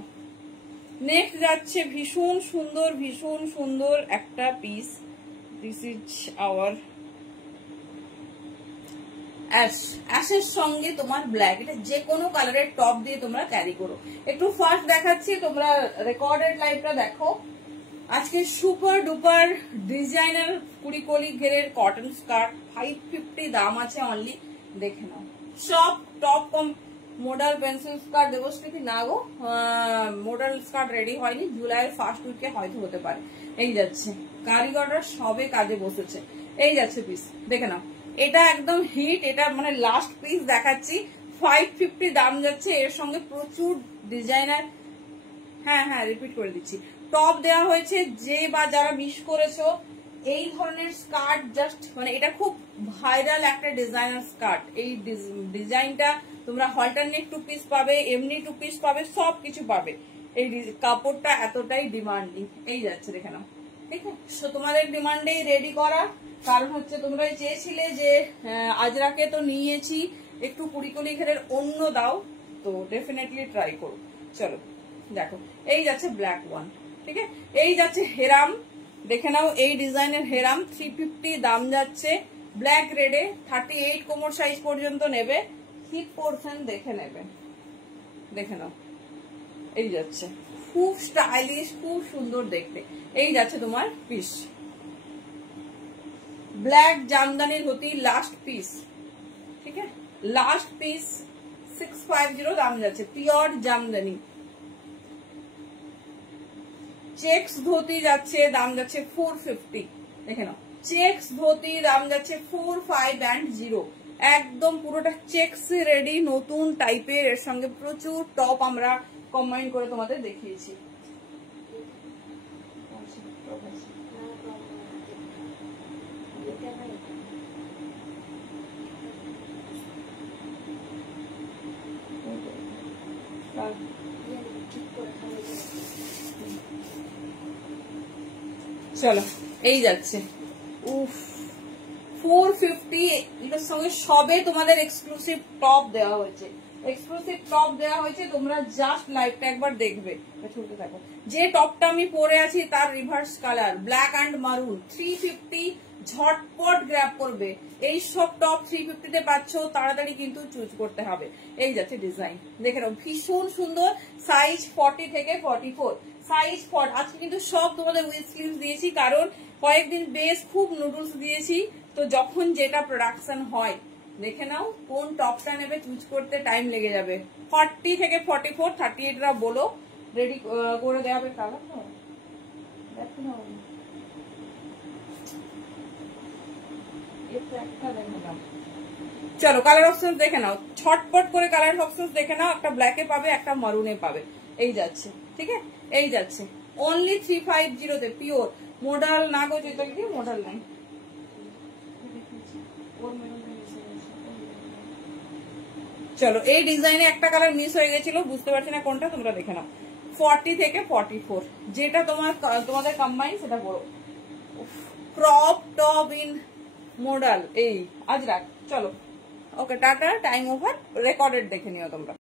নেক্সট যাচ্ছে ভীষণ সুন্দর একটা পিস। দিস ইজ আওয়ার অ্যাশের সঙ্গে তোমার ব্ল্যাক, এটা যে কোনো কালারের টপ দিয়ে তোমরা ক্যারি করো। একটু ফার্স্ট দেখাচ্ছি, তোমরা রেকর্ডেড লাইভটা দেখো। আজকে সুপার ডুপার ডিজাইনার কুড়ি কলি ঘেরের কটন স্কার্ট, 550 দাম আছে অনলি। দেখে নাও, সব top modal pencil skirt Debashree না গো, মোডাল স্কার্ট রেডি হয়নি, জুলাইয়ের ফার্স্ট উইকে হয়তো হতে পারে। এই যাচ্ছে, কারিগররা সবে কাজে বসেছে। এই যাচ্ছে পিস, দেখে নাও, এটা একদম হিট, এটা মানে লাস্ট পিস দেখাচ্ছি। 550 দাম যাচ্ছে, এর সঙ্গে প্রচুর ডিজাইনার, হ্যাঁ হ্যাঁ রিপিট করে দিচ্ছি, টপ দেওয়া হয়েছে। যে বা যারা মিস করেছো এই ধরনের স্কার্ট, জাস্ট মানে এটা খুব ভাইরাল একটা ডিজাইনার স্কার্ট। এই ডিজাইনটা তোমরা হল্টারনেট 2 পিস পাবে, এমনি 2 পিস পাবে, সবকিছু পাবে। এই কাপড়টা এতটাই ডিমান্ডিং। এই যাচ্ছে, দেখে নাও, ঠিক আছে। তোমাদের ডিমান্ডেই রেডি করা, কারণ হচ্ছে তোমরা চেয়েছিলে যে আজরাকে তো নিয়েছি, একটু কুড়িকুলি ঘেরের অন্য দাও, তো ডেফিনেটলি ট্রাই করো। চলো দেখো, এই যাচ্ছে ব্ল্যাক ওয়ান, ঠিক আছে। এই যাচ্ছে হেরাম, দেখে নাও, এই ডিজাইনের হেরাম 350 দাম যাচ্ছে। ব্ল্যাক রেডে 38 কোমর সাইজ পর্যন্ত নেবে, হিপ পোর্শন দেখে নেবে, দেখে নাও। এই যাচ্ছে, খুব স্টাইলিশ, খুব সুন্দর দেখতে। এই যাচ্ছে তোমার পিস, ব্ল্যাক জামদানির হতি লাস্ট পিস, ঠিক আছে, লাস্ট পিস 650 দাম যাচ্ছে, পিওর জামদানি। চেক্স ধুতি যাচ্ছে, দাম যাচ্ছে 450, দেখে নাও, চেক্স ধুতি দাম যাচ্ছে 4510, একদম পুরোটা চেক্স রেডি, নতুন টাইপের, এর সঙ্গে প্রচুর টপ আমরা কম্বাইন করে তোমাদের দেখিয়েছি। চলো, এই যাচ্ছে, উফ 450, এটার সঙ্গে সবে তোমাদের এক্সক্লুসিভ টপ দেওয়া হয়েছে, এক্সক্লুসিভ টপ দেওয়া হয়েছে। তোমরা জাস্ট লাইভটা একবার দেখবে। চলতে থাকো, যে টপটা আমি পরে আছি তার রিভার্স কালার, ব্ল্যাক অ্যান্ড মারুন, 350, ঝটপট গ্র্যাব করবে। এই সব টপ 350 তে পাচ্ছ, তাড়াতাড়ি কিন্তু চুজ করতে হবে। এই যাচ্ছে ডিজাইন, দেখে নাও, ভীষণ সুন্দর, সাইজ 40 থেকে 44, সাইজ 40। আজকে কিন্তু সব তোমাদের উইথ স্লিভস দিয়েছি, কারণ কয়েকদিন বেশ খুব নুডলস দিয়েছি, তো যখন যেটা প্রোডাকশন হয়, দেখে নাও কোন টপটা নেবে, চুজ করতে টাইম লেগে যাবে। 40 থেকে 44, 38 বলো, রেডি করে দেওয়া হবে। কালার চলো, কালার অপশন দেখে নাও, ছটপট করে কালার অপশন দেখে নাও, একটা ব্ল্যাকে পাবে, একটা মারুনে পাবে। এই যাচ্ছে, ঠিক আছে, এই যাচ্ছে অনলি 350 তে, পিওর মডাল না গো, যেটা কি মডাল নাই। চলো, এই ডিজাইনে একটা কালার মিস হয়ে গেছিল, বুঝতে পারছি না কোনটা, তোমরা দেখে নাও। 40 থেকে 44, যেটা তোমাদের কম্বাইন সেটা বড়, ক্রপ টপ ইন মডাল। এই আজ রাখ, চলো, ওকে টাটা, টাইম ওভার, রেকর্ডেড দেখে নিও তোমরা।